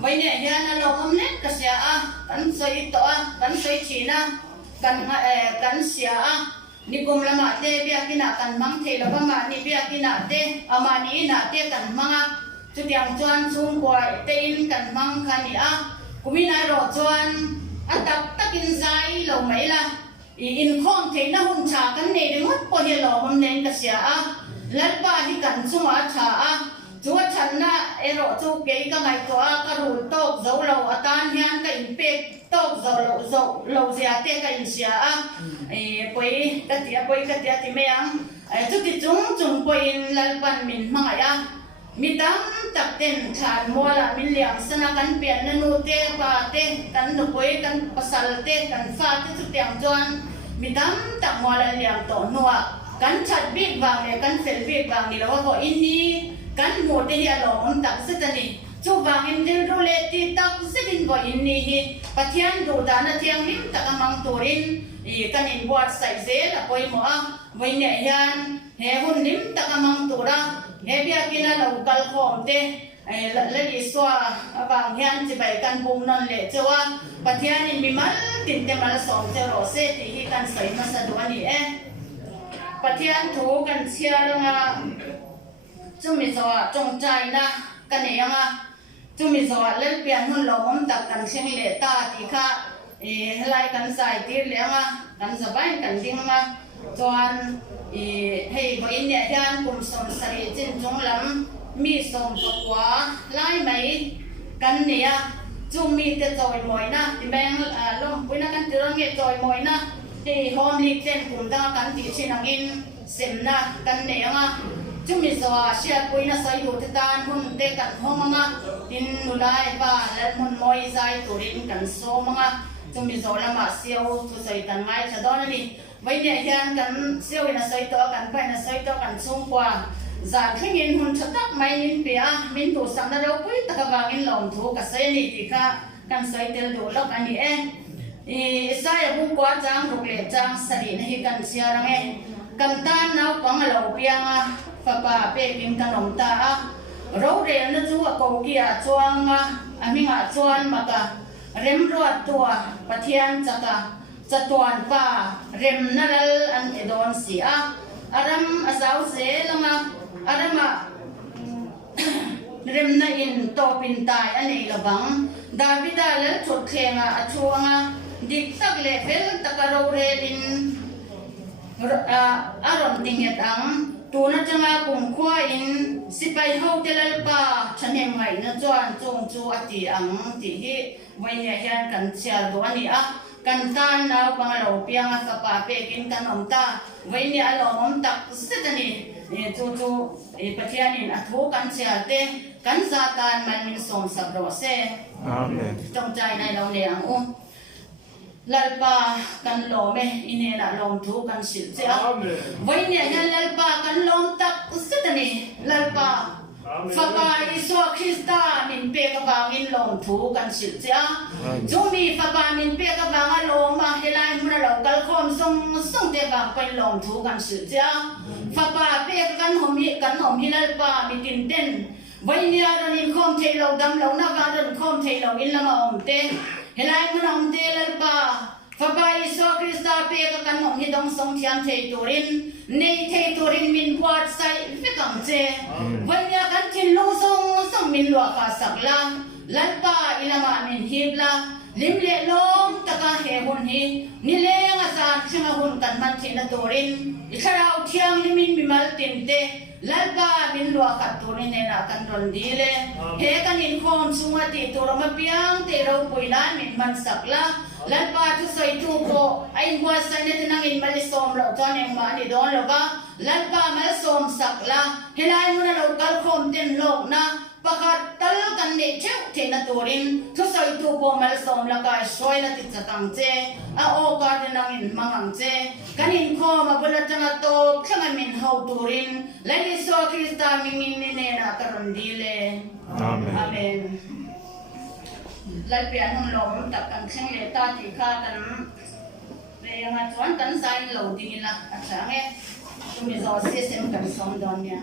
vậy nè hiện là lo hôm nét cái xe cắn soi to cắn soi chín cắn xe ni kum lama te bia kina kan mang the lo ma ni bia kina te ama ni na te kan manga chu tiang chuan chung kwai te in kan mang khani kumina ro chuan atak takin zai lo mai la in khom the na hun cha kan ne de ngot po he lo hom nen ka sia lalpa hi kan chunga tha chu chan na ero chu ke ka ngai to ka ru tok zo lo atan hian ka in pe tok zo lo zia te ka in sia poi ka tia ti meang chu ti chung poi in lalpan min mangaya mitam tak ten than mola min liang sana kan pian na nu te pa te kan no poi kan pasal te kan fa te chu tiang chuan mitam tak mola liang to nuwa kan chat big wang le kan fel big wang ni lo ko inni kan mo te hi lo on tak setani chu wang in dil ro le ti tak setin ko inni hi pathian du da na thiang lim tak amang turin kan in wat sai ze la poi mo voi ne hian he hun lim tak amang tura he bia kina lo kal khom te la li swa bang hian chi bai kan bum non le chewa pathian in mi mal tin te mal som che ro se ti hi kan sai ma sa do ani pathian thu kan chia longa chumi zawa trong chai na kan ne anga chumi zawa lel pian hun lo mom tak kan sing le ta ti kha lai kan sai ti le anga kan zabai kan ding ma chuan hei bo in ne hian kum som sari chin chung lam mi som pakwa lai mai kan ne chumi te choi moi na ti beng lom puina kan ti rong nge choi moi na ti hom li ten kum da kan ti chinangin semna kan ne anga chumi zawa sia puina sai du te tan hun te kan homanga tin nulai pa lal mun moi zai turin kan so manga chumi zola ma siau tu sai tan ngai chadon ni vai ne hian kan siau ina sai to kan pai na sai to kan chung kwa za thingin hun chatak mai nin pia min tu sang na ro pui ta wangin lom thu ka sai ni ti kha kan sai tel do lok ani sai bu kwa chang ruk le chang sari na hi kan sia rang kan tan nau pang lo pianga fa pa pe kim kanom ta ro re na chu ko kia chuanga aminga chuan maka rem ruat tua pathian chaka chatuan pa rem nalal an edon si aram asau se lama arama rem na in to pin tai ani labang davida lal chot khenga achuanga dik tak le fel takaro re din aron tinget ang tuna changa kum khwa in sipai ho telal pa chanem ngai na chuan chung chu ati ang ti hi vai ne hian kan chia do ani kan tan na pang lo pianga ka pa pe kin kan om ta vai ne alo om tak setani chu pathian in athu kan chia te kan za tan man min som sabro se amen trong chai nai lo ne ang lalpa kan lo me ine na lom thu kan sil che vai ne hian lalpa kan lom tak setani lalpa Fapa Iso Krista min pe ka bangin lom thu kan sil che Jumi fapa min pe ka banga lom ma helai mun lo kal khom song te bang pai lom thu kan sil che Fapa pe kan hom hi lalpa mi tin ten vai ne ran in khom thei lo dam lo na ga ran khom thei lo in lama om te helai mun om te lalpa Fapa Iso Krista pe ka kan hom hi dong song thiam thei turin nei thei turin min kwat sai fe kam che vai ne kan thin lo song min lo ka sakla lalpa ilama min hibla lim le lom taka he hun hi ni le nga sa thinga hun kan man thina turin ikharau thiang limin mimal timte lalpa min lo ka turin ne na kan ron dile he kan in khom sunga ti turama piang te ro puilan min man sakla lalpa tu sai tu ko ai ngwa sai ne tinang in mali som lo ton em ma ni don lo ba lalpa mal som sakla helai mun lo kal khom ten lok na pakat tal kan ne cheu the na turin tu sai tu ko mal som la ka soi na ti chatang che o ka tinang in mangang che kan in kho ma bula changa to khanga min hau turin lai so krista min ni ne na karon dile amen lai pian hun lom tak kan kheng le ta ti kha kan le nga chuan kan sai lo ding la athange tumi zo se sem kan som don ya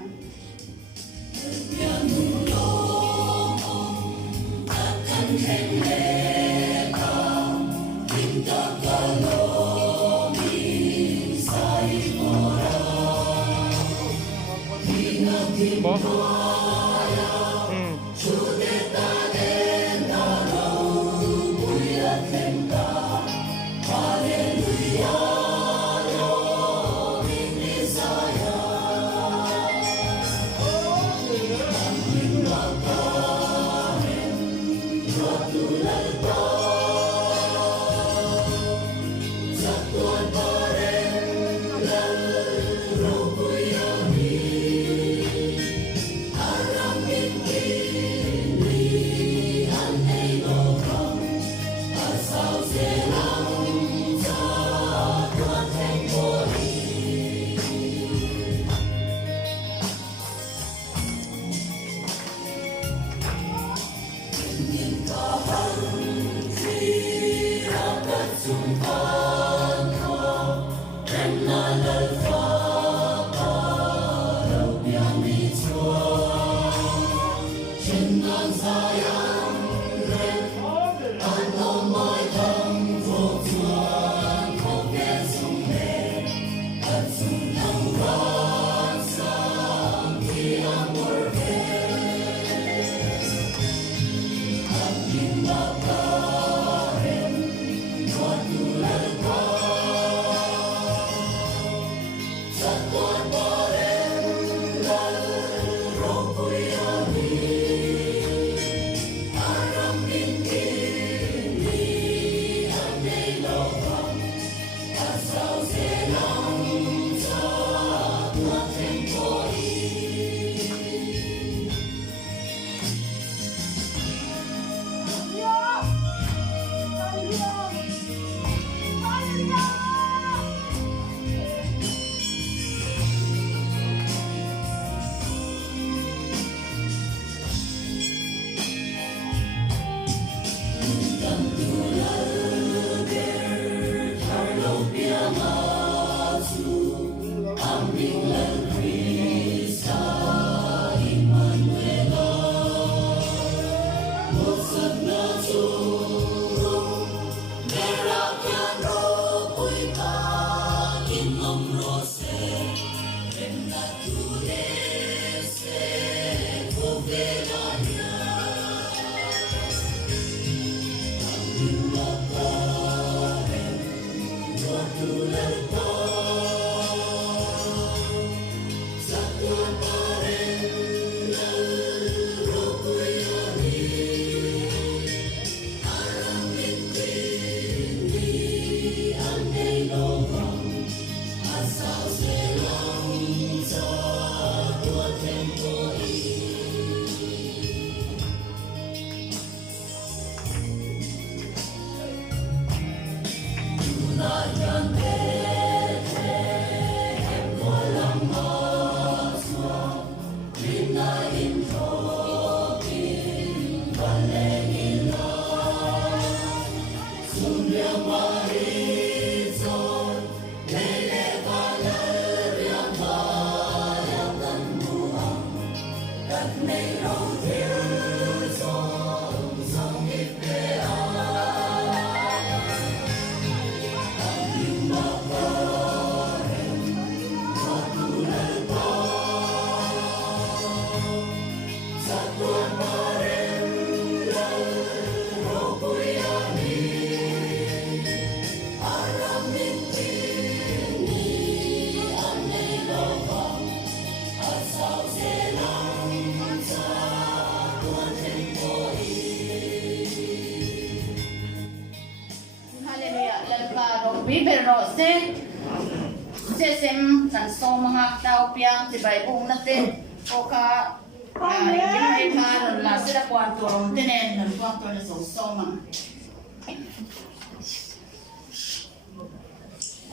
sem kan so mga tao piang ti bai bung na te o ka yung ay pa la sila kwanto ron tenen nan kwanto na so ma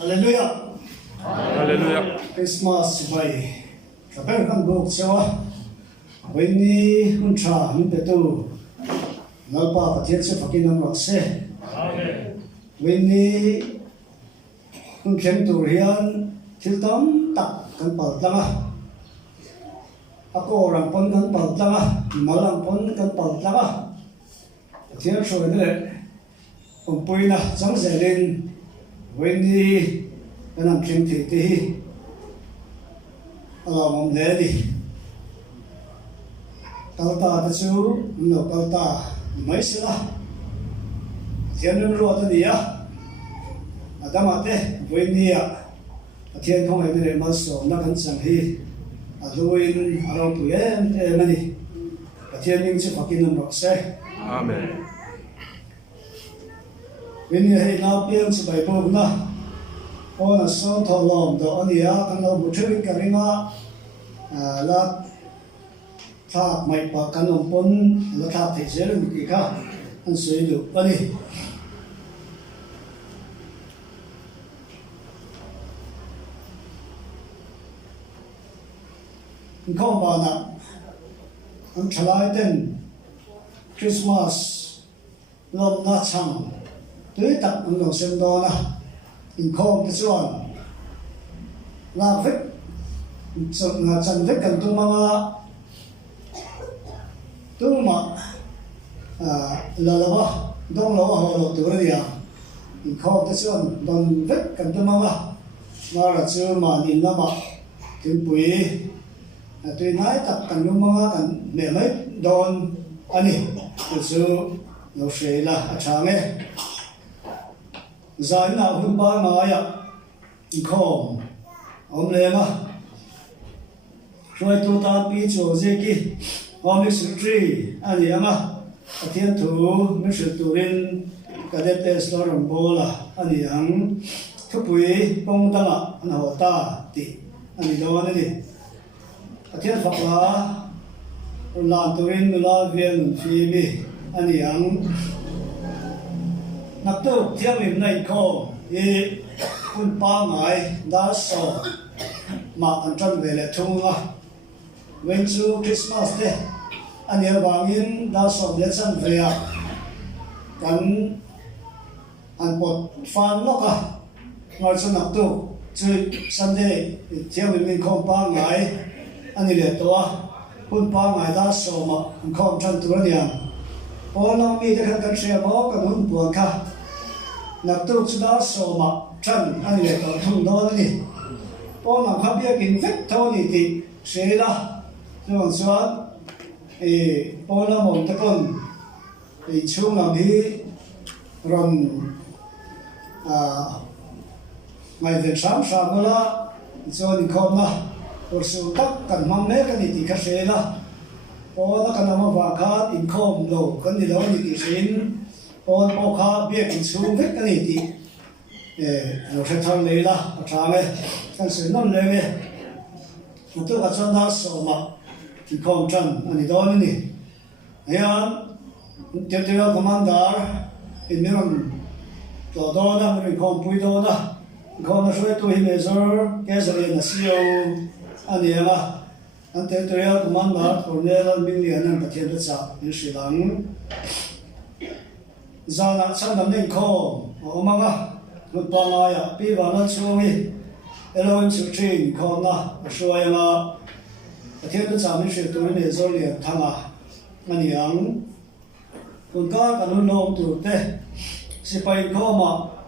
Hallelujah. Hallelujah. Christmas bai kapen kan bok sewa wenni uncha min petu nalpa pathian se fakin am rakse amen wenni kun khem tur hian thiltam tak kan pal tlanga ako orang pon kan pal tlanga malang pon kan pal tlanga thiên soi nữa ông bùi na giống dễ lên với đi cái làm chuyện thì ông lẽ đi tao ta ta chú nó tao ta mấy xí la thiên nó rồi tao đi à ta mà thế với đi à thiên không phải để mà sống nó vẫn chẳng hi rồi rồi tụi em mà đi thiên mình sẽ phát triển nó sẽ Amen. When you have now been to by Bogna, on a sort of long, the only and of Mutuik Karima, La Tap, my Pakanum Pon, La Tap, Kika, and so you do. Bunny. In Kombana, and Chalaiten, Christmas. Lom na chang tui tak ang long sem do na in khom te chuan la vek chang na chan vek kan tu manga tu ma la la ba dong lo ho lo tu ria in khom te chuan don vek kan tu manga ma ra chu ma ni na ma tin pui tui nai tak kan lu manga kan me mai don ani chu nó sẽ là chàng ấy giải nào cũng ba ngày à không ông lên mà rồi tôi ta bị chỗ gì kì ông biết sự tri anh em à thiên thủ biết sự tu lên cái đẹp đẹp đó làm bố là anh em thúc bụi bông tâm à anh họ ta thì anh đâu anh đi thiên phật là làm tu lên là viên phi mi anh em nắp tu theo mình này cô y kun ba ngày đã so mà anh chân về lại thung à when to Christmas day anh em vàng in đã so để chân về à cần anh bột phan lóc à ngồi cho nắp tu chơi Sunday theo mình không ba ngày anh đi lại toa kun ba ngày đã so mà anh không chân tu rồi Orang mi dekat kan saya bawa kan hun buang kah, nak tu sudah soma chan ani le tau thung do ni, orang kah biar kin vet tau ni ti saya lah, jangan suat, orang mau tekun, chung nam hi ron ngày Việt sáng sáng đó cho đi con là, rồi sự tất cả mang mẹ cái ni ti kah saya lah. Ôi nó cần làm vàng khát in khom lâu cần đi lâu như thế xin ôi bao khát biết in xuống hết cái gì thì nó sẽ thằng này là trang ấy cái sự nông lên ấy nó tôi có cho nó số mà in khom chân anh đó nữa nè ấy anh tiếp theo commander in miền tổ đó đó mình khom bùi đó đó khom nó sẽ tôi hiện giờ cái gì là CEO anh em à anh thấy tôi ở công an của nhà là mình liền anh bắt hiện được như Sri Lanka, giờ là sang năm nay khó, ông mang à, một ba ngày à, bây giờ nó xuống đi, LOM sự trình khó na, số em à, bắt hiện được mình sẽ tôi nên rồi liền thằng à, anh yang, còn cả cái nó tụt thế, sẽ phải khó mà,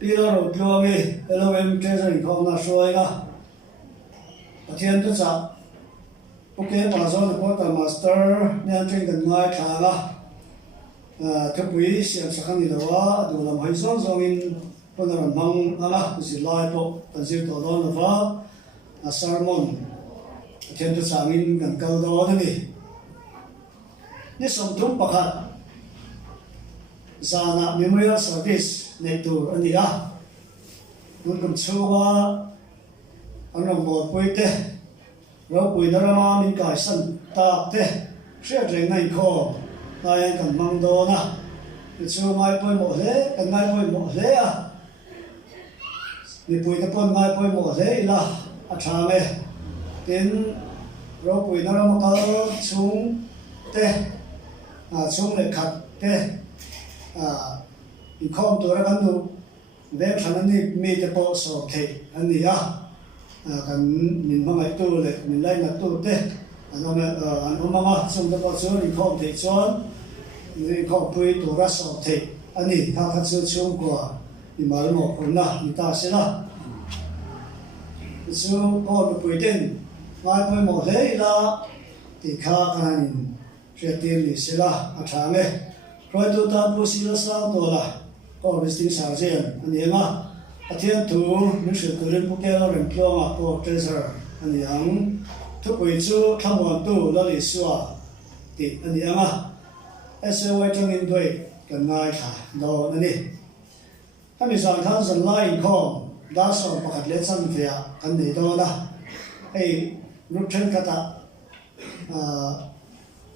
bây giờ rồi luôn đi, LOM chơi rồi khó na số em à, bắt hiện được ok, mà do được có tờ master nên trên gần ngay trả là thấp quý xem sắc đi đâu đủ làm hay rõ in con làm măng là chỉ lại bộ tận diệu tổ đó là và sermon thiên tự sáng in gần câu đó thế này nếu sống thúng bạc hạt gia nạp memorial service này tụ anh đi à luôn cầm chua anh làm một quê tê rồi bùi đó mà mình cải sân tạc thế sẽ trở nên khó này cần mang đồ na chú mai bùi một thế cần mai bùi một thế à vì bùi đó con mai bùi một thế là cha mẹ đến rồi bùi đó mà có xuống thế xuống để khát thế mình không tôi đã gắn đủ về khả năng đi mi để bỏ sổ thế anh đi à kan min manga tu le min lai na tu te ano me ano manga sum da ba chu ri khom te chuan นี่เขาพูดตัวรัสเทอันนี้ถ้าเขาจะช่วงกว่าที่มาหมอกคนนะนี่ตาเสียละช่วงก็พูดเด่นง่ายไปหมดเลยละที่ข้ากันเชื่อตีนี่เสียละอาจารย์เลยรอยตัวตาผู้ศิลป์สร้างตัวละก็เป็นสิ่งสำคัญอันนี้นะอาทิตย์ถูนึกถึงตัวเรื่องพวกแกเราเรื่องเกี่ยวกับก็เจอเสออันนี้ยังทุกวิจูทำวันตัวแล้วลิสัวติอันนี้นะSOY จงอินด้วยกันง่ายค่ะโดนนี่ถ้ามีสังขารสันไล่ข้อดาสองประคัดเล็ดสันเฟียกันนี่โดนนะไอ้รูปเชิญกระตา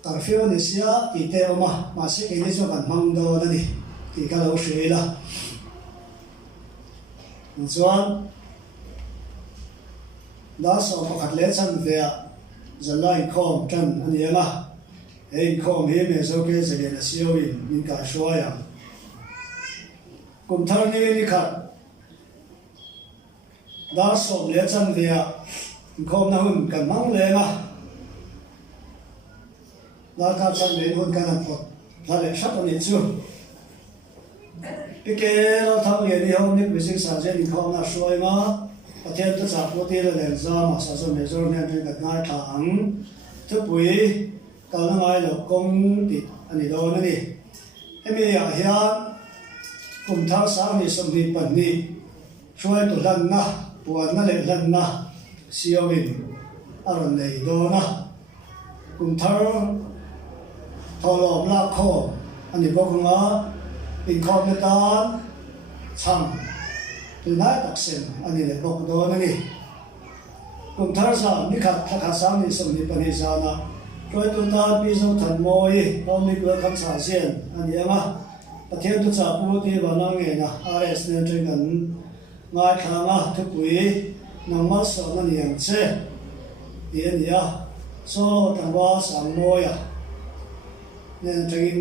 ตาฟิวนิสยาตีเตอมาสิกินที่จงกันมังโดนนี่ที่กันเราเสียละส่วนดาสองประคัดเล็ดสันเฟียสันไล่ข้อจันอันนี้นะเองคงเห็นโซเกสเกนเสียวอินมินกาชัวยังกุมทางนี้นี่ครับดาสมเลี้ยจันเดียคงน่าหุ่นกันมั่งเลยนะดาการจันเลี้ยหุ่นกันพอทะเลชักนี่จู่พี่เกเราทำอย่างนี้ห้องนี้เป็นสิ่งสำคัญที่เขาน่าช่วยมาประเทศตัวจากประเทศเราเลี้ยงซ่ามาสะสมเมจอร์เนี่ยเป็นกันง่ายทางทุกปีการงานเราคงติดอันนี้โดนนี่ให้มีอย่างเฮียกลุ่มท้าสาวนี่สมบูรณ์ปันนี่ช่วยตัวลันนะปวดนั่นเลยลันนะเสียวอินอารมณ์เลยโดนนะกลุ่มท้าทอลอมลากคออันนี้บอกว่าเป็นคอมเมตานช่างตัวน้อยตักเส้นอันนี้เลยบอกโดนนี่กลุ่มท้าสาวนี่ขัดท้าสาวนี่สมบูรณ์ปันนี่สาวนะช่วยตัวตาพิสูจน์ทันมวยเราไม่กลัวคำสาเสียนอันนี้นะประเทศตัวจากผู้ที่บ้านเราเองนะRSเนี่ยจึงกันง่ายขนาดทุกวีน้ำมันสดนั่นอย่างเช่นเดี๋ยวนี้โซ่ตั้งว่าสามมวยเนี่ยจึง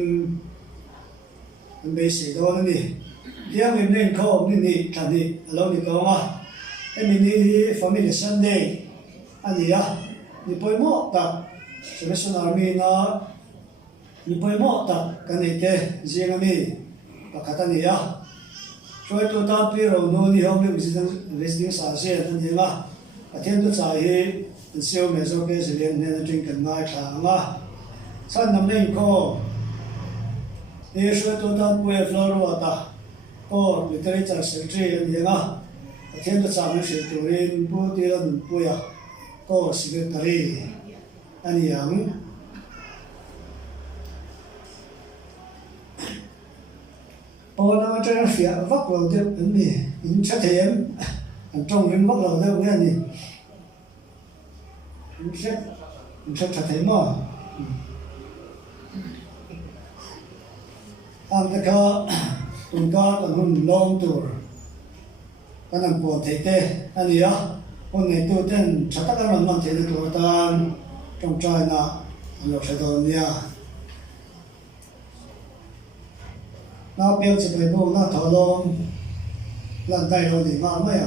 มันเป็นสิ่งตัวนี่เดี๋ยวมีเรื่องเขานี่ท่านนี่เรานี่ก็ว่าไอ้มีนี่ Family Sunday อันนี้นี่ไปหมดแต่Salvation Army na nipoy mo ta kanite zingami pakataniya choi to ta piro no ni home visiting sa se tan dinga athen to cha hi seo me so ke silen ne drink kan ngai tha nga san nam nei ko e choi to ta pu e flor wa ta ko literature secretary dinga athen to cha me se to rin pu ti ran pu ya ko secretary anh yang bao năm trước phía vóc đầu tiên anh đi in chất thêm anh trong cái vóc đầu đâu nghe gì in chất thêm mà anh ta có cùng có tận hồn long tour cái này của thầy tê anh đi hôm nay tôi tên chắc tất cả mọi người thấy được tan trong trai na lộc sẽ đồn nha na biểu chỉ phải buông na thở lông lần tay rồi thì mà mấy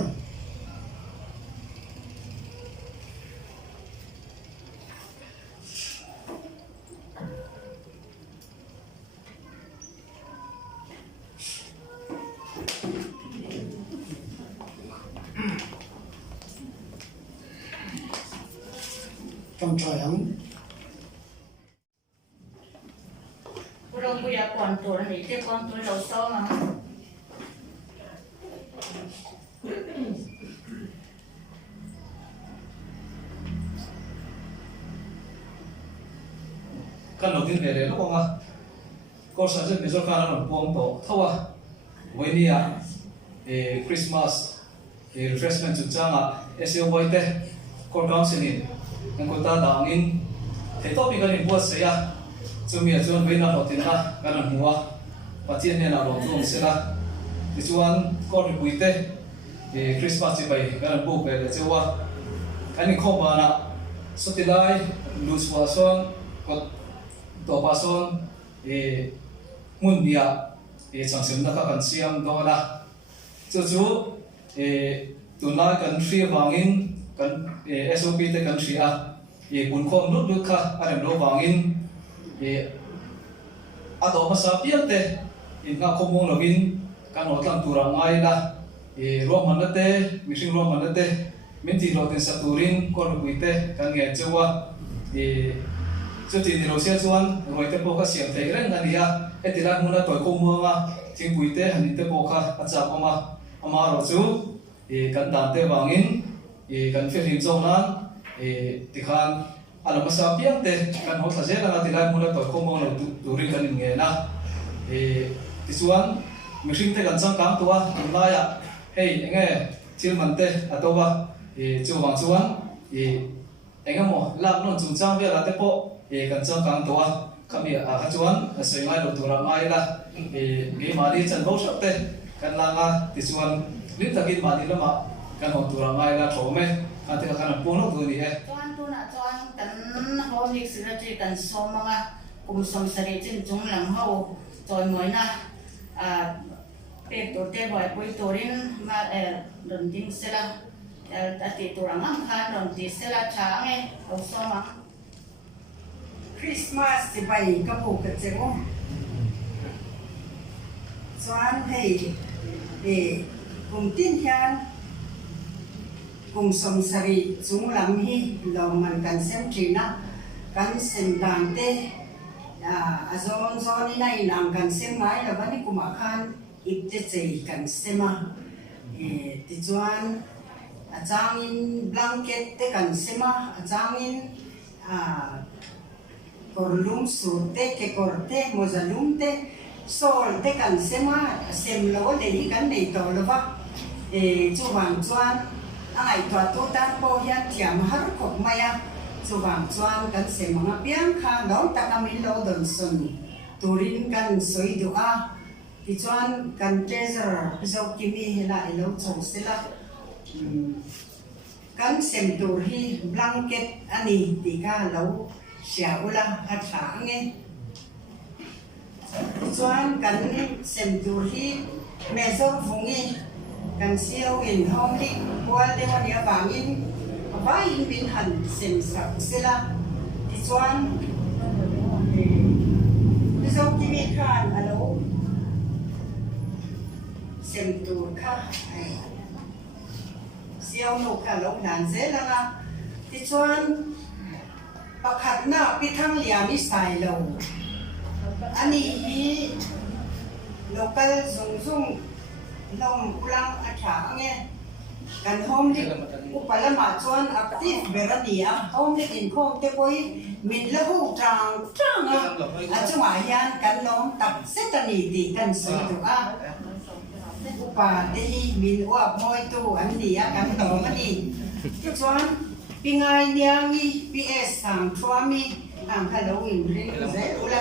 trong trời ấm Kurang punya kontur ni, dia kontur lau sama. Kan lo tin hele lo nga ko sa je bizor kana no pom to thawa wenia Christmas refreshment chu changa SEO boite core counseling ang ko ta dangin the topic kan buat saya chumi chuan veina hotin na kan huwa pathian ne na lo tum sela tichuan core buite Christmas chi bai kan bu pe le chewa kan kho ba na sotilai lose wason ko to pason mun bia changsim na ka kan siam do na chu tunai kan thri wangin kan SOP te kan thria kun khom lut lut kha arem lo wangin ato masapian te in nga komong login kan otlang turang ngai la ro manate mishing ro manate minti ro ten saturin kor buite kan nge chewa chuti ni ro sia chuan roite po ka siam thei reng ania etila muna toy komonga thing buite hanin te po kha acha oma ama ro chu kan dan te wangin kan fe rim zonan tikhan alama sapian te kan hotla zela atila muna toy komong lo turin kan nge na tisuan mishing te kan chang kam tua laya hey enge chilmante atowa chuwang chuan engamo lak non chung chang vela te po kan chang kam tua kami a chuan soi ngai lo tura ngai la ge mari chan bo shap te kan langa tisuan lim takin mani lama kan ho tura ngai la thome kan te kan pung lo tu ni chuan tu na chuan kan ho mix ra chi kan somanga kum som sari chin chung lam ho toy moi na pe to te boy poi torin ma don ding sela ati turang ang khan don ti sela change o soma Christmas thì bày các bộ cái chữ Doan hay để cùng tin hian cùng sống sari chúng làm hi lòng mình cần xem chỉ na cần xem đàn te azon zon này làm cần xem máy là vẫn cùng mà khan ít te chơi cần xem mà thì Doan trang in blanket te cần xem mà trang in korlum surte ke korte mozalum te sol te kan sema sem lo de kan nei to lova chu wang chuan ai to to tan po hian thiam har kop maya chu wang chuan kan sem nga piang kha lo ta ka min lo don sun turin kan soi du a ti chuan kan treasure zo kimi hela ilo chong sela kan sem tur hi blanket ani ti ka lo xia ula at sa nghe chuan kan sem tur hi mezo fungi kan siêu in hong hi wal de wa ya bangin vai in bin han sem sak sila ti chuan zo ki mi khan alo sem tur kha siêu no kha lo dan ze la na ti chuan pakhat na pithang liani sai lo ani hi local zung nom ulang atha nge kan home ni upalama chuan active berania home ni in khom te poi min la hu trang a chunga hian kan nom tak setani ti kan soi tu a upa te hi min wa moi tu an ni a kan nom ani chuan pingai niangi ps sang thuami ang Halloween ring ze ula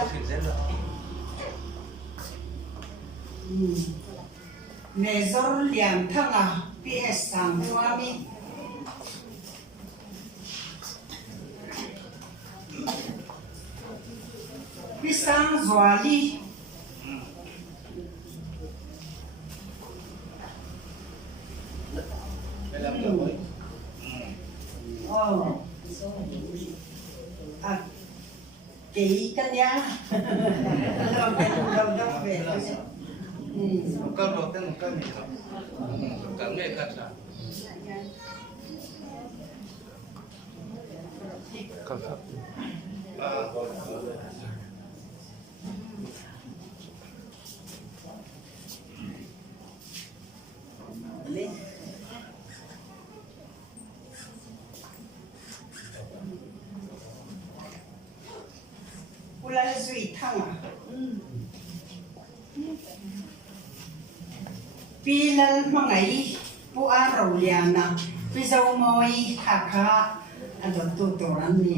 mezor liam thanga ps sang thuami pisang zwali chị canh giá đâu về một cân đầu tiên một cân mì thập một cân mì cắt ra cân thập Ula zui thang pilal mangai pu a ro liana pi zo moi kha kha adon tu to ran ni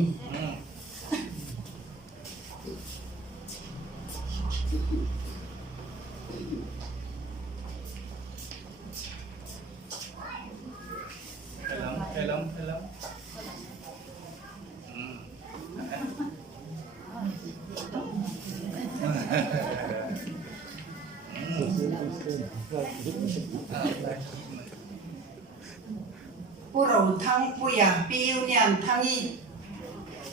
Hello. Puro thang puya piu nian thangi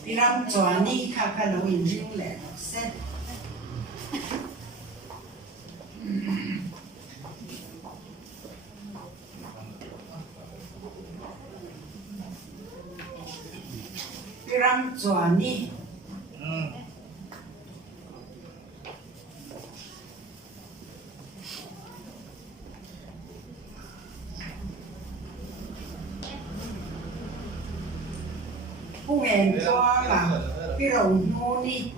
piram chwani kha kha lo in ring le se Piram Chuani. Hùng Choa là Pirong Noni.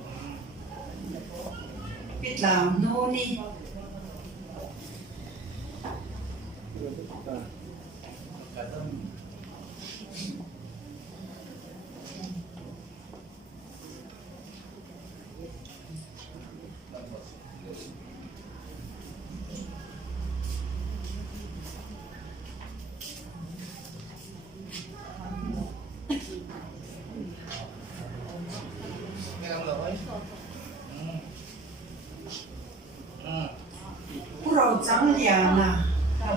Pit Lao Noni. Puro trắng lian à,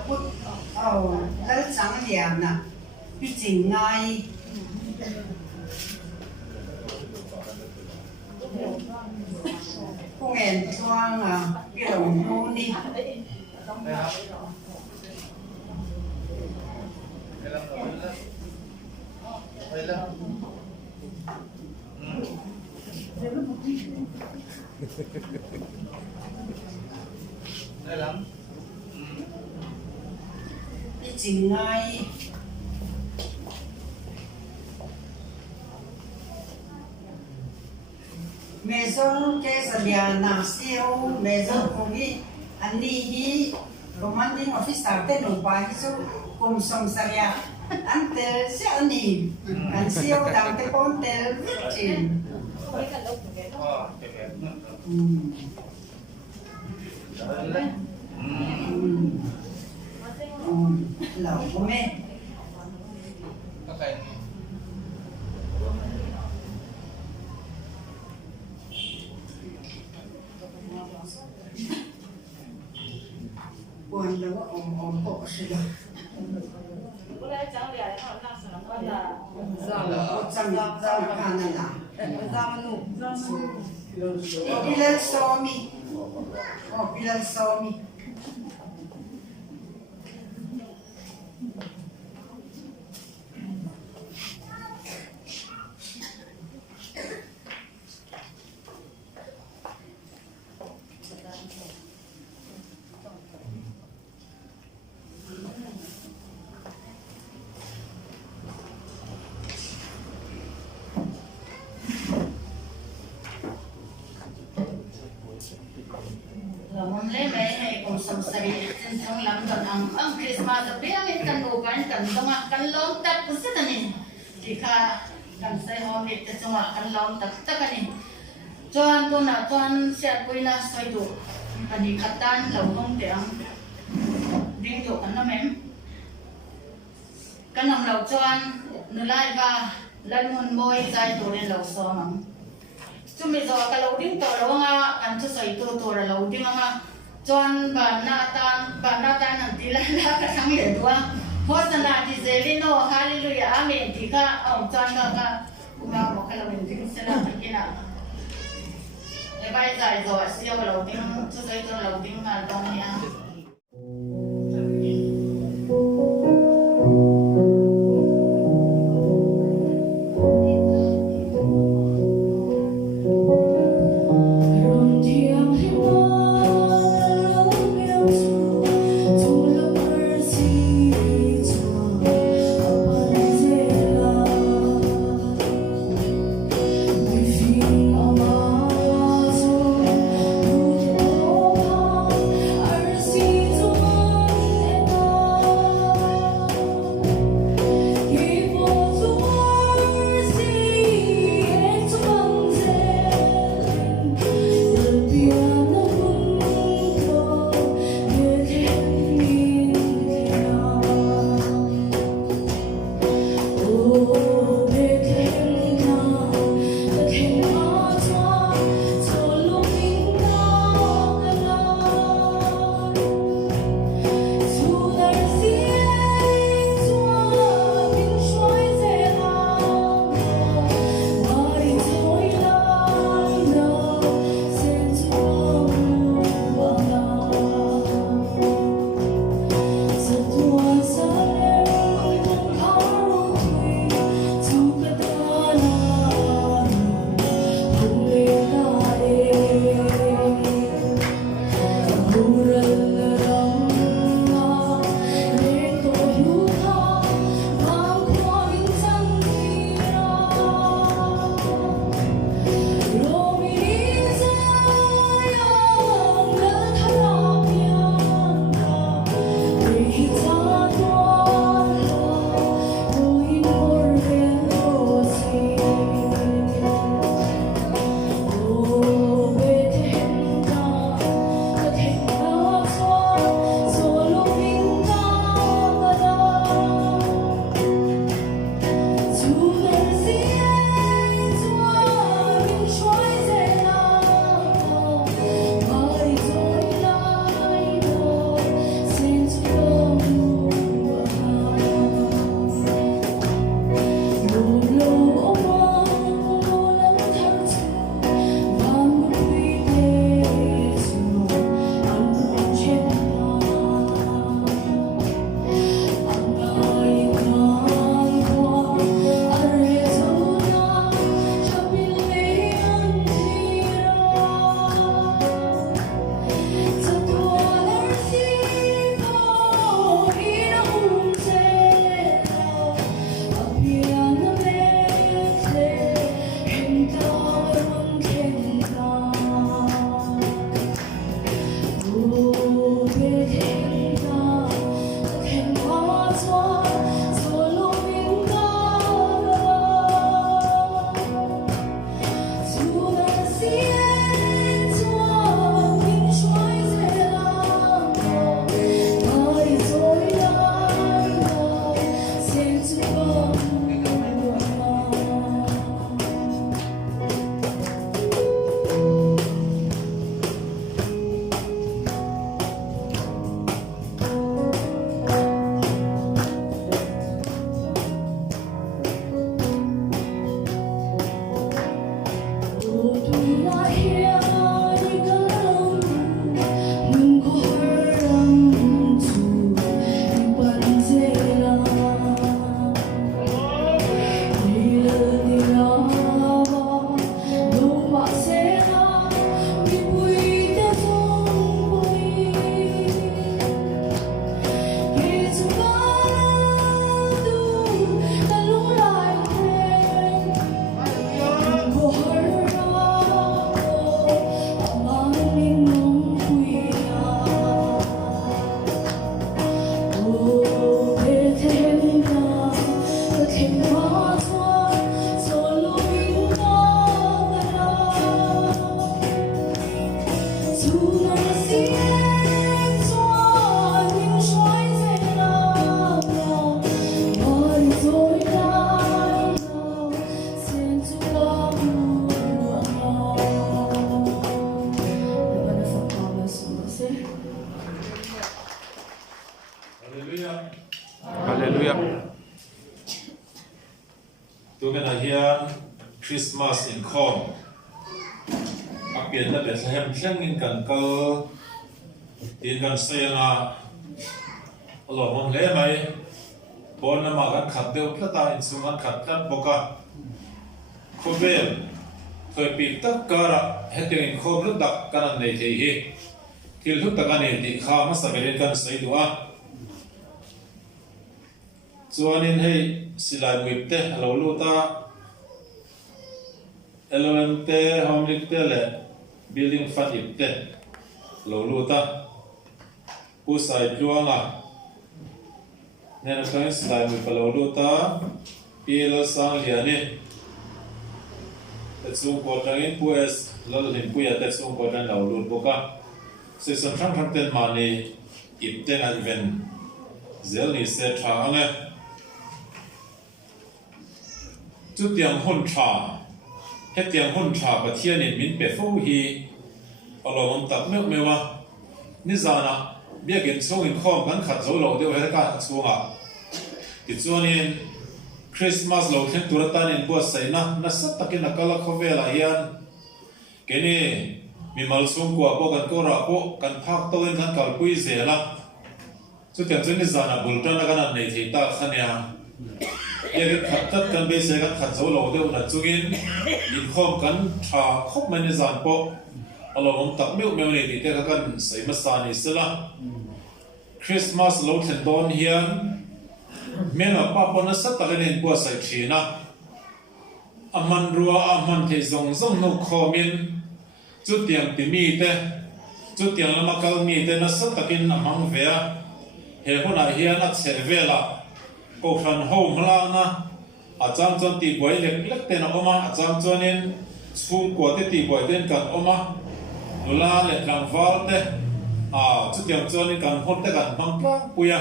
put lal trắng lian à, bị chỉnh ngay. Hùng Choa à, Pirong Noni. Đây lắm. Bị chỉnh ngay. Mezon Kesaliana CEO Mezon Kumi Ani hi commanding officer te no pa hi so kum som saria ante se ani an CEO dang te pon tel vitin Lão của mẹ buồn là ông bộ sự đó Bilal Somi. Oh, Bilal Somi. Lamun le mai hai kum sam sari tin thong lam don ang Christmas a biang in kan no kan donga kan lom tak pusatani dikha kan sai hom ni te chunga kan lom tak takani chuan tu na chuan sia puina soi du ani khatan lo hong te ang ding yo kan na mem kan nam lo chuan nulai ba lan mun moi zai tu ren lo so mang chumi zo ka lo ding to lo nga kan chu soi tu tu ra lo ding nga chuan ba na tan an ti la ka sang le tua hosana ti zelino hallelujah amen ti ka ong chuan ka ma mo ka lo ding se la kina e bai zai zo sia ka lo ding chu soi tu lo ding ma dong ya Arsi hian Christmas in khom apian na Bethlehem thlengin kan kal tin kan sayanga alo mong le mai bon na ma kan khat deuh tlata in chung an khat tlat boka khovel thoi pi tak kara heting in khom lu dak kan nei thei hi thil hu takani ti kha ma saberin kan sei duwa chuanin hei silai muip te alo luta element te homlik te le building fund ip te lo luta pu sai pluanga nena kan silai muip alo luta pil sang liani te chung ko tangin pu es lol hin pu ya te chung ko tang lo lut boka se sam thang thang ten mani ip te an ven zel ni se tha ange chút tiếng hôn trà hết tiếng hôn trà và thiên nên mình bẻ phô hi ở lò mông tập mèo mèo à ní giờ nè biết cái số in khom gắn khát dấu lầu đều hết cả số à thì cho nên Christmas lầu thiên tu ta nên bữa say na sắp tắc cái nắc la khâu về lại hiền cái này mình mal sung qua bộ gần câu ra bộ gần phác tôi nên gần cầu quý dễ lắm chút tiếng cho nên giờ nè bùn trăng cái này thì ta khăn nhà cái khát tất kan bê xe kan khát dấu lầu đều là chung in khom kan thà khóc mấy gian bộ alo mong tập miêu miêu này thì cái kan say mà sa này xí la Christmas lầu thiên đón hiền men ở pa pon sát ta lên qua say chi na aman rua aman thì zong zong no khomin chút tiếng tì mi te chút tiếng là makal mi te na sát ta kin amang ve he hona hiền at se ve la cô phần home la na à chang chon ti boy lek lek te na oma à chang chon in school ko te ti boy ten kan oma nula le tlang val te à chút tiếng chon in kan hot te kan bang tlang puya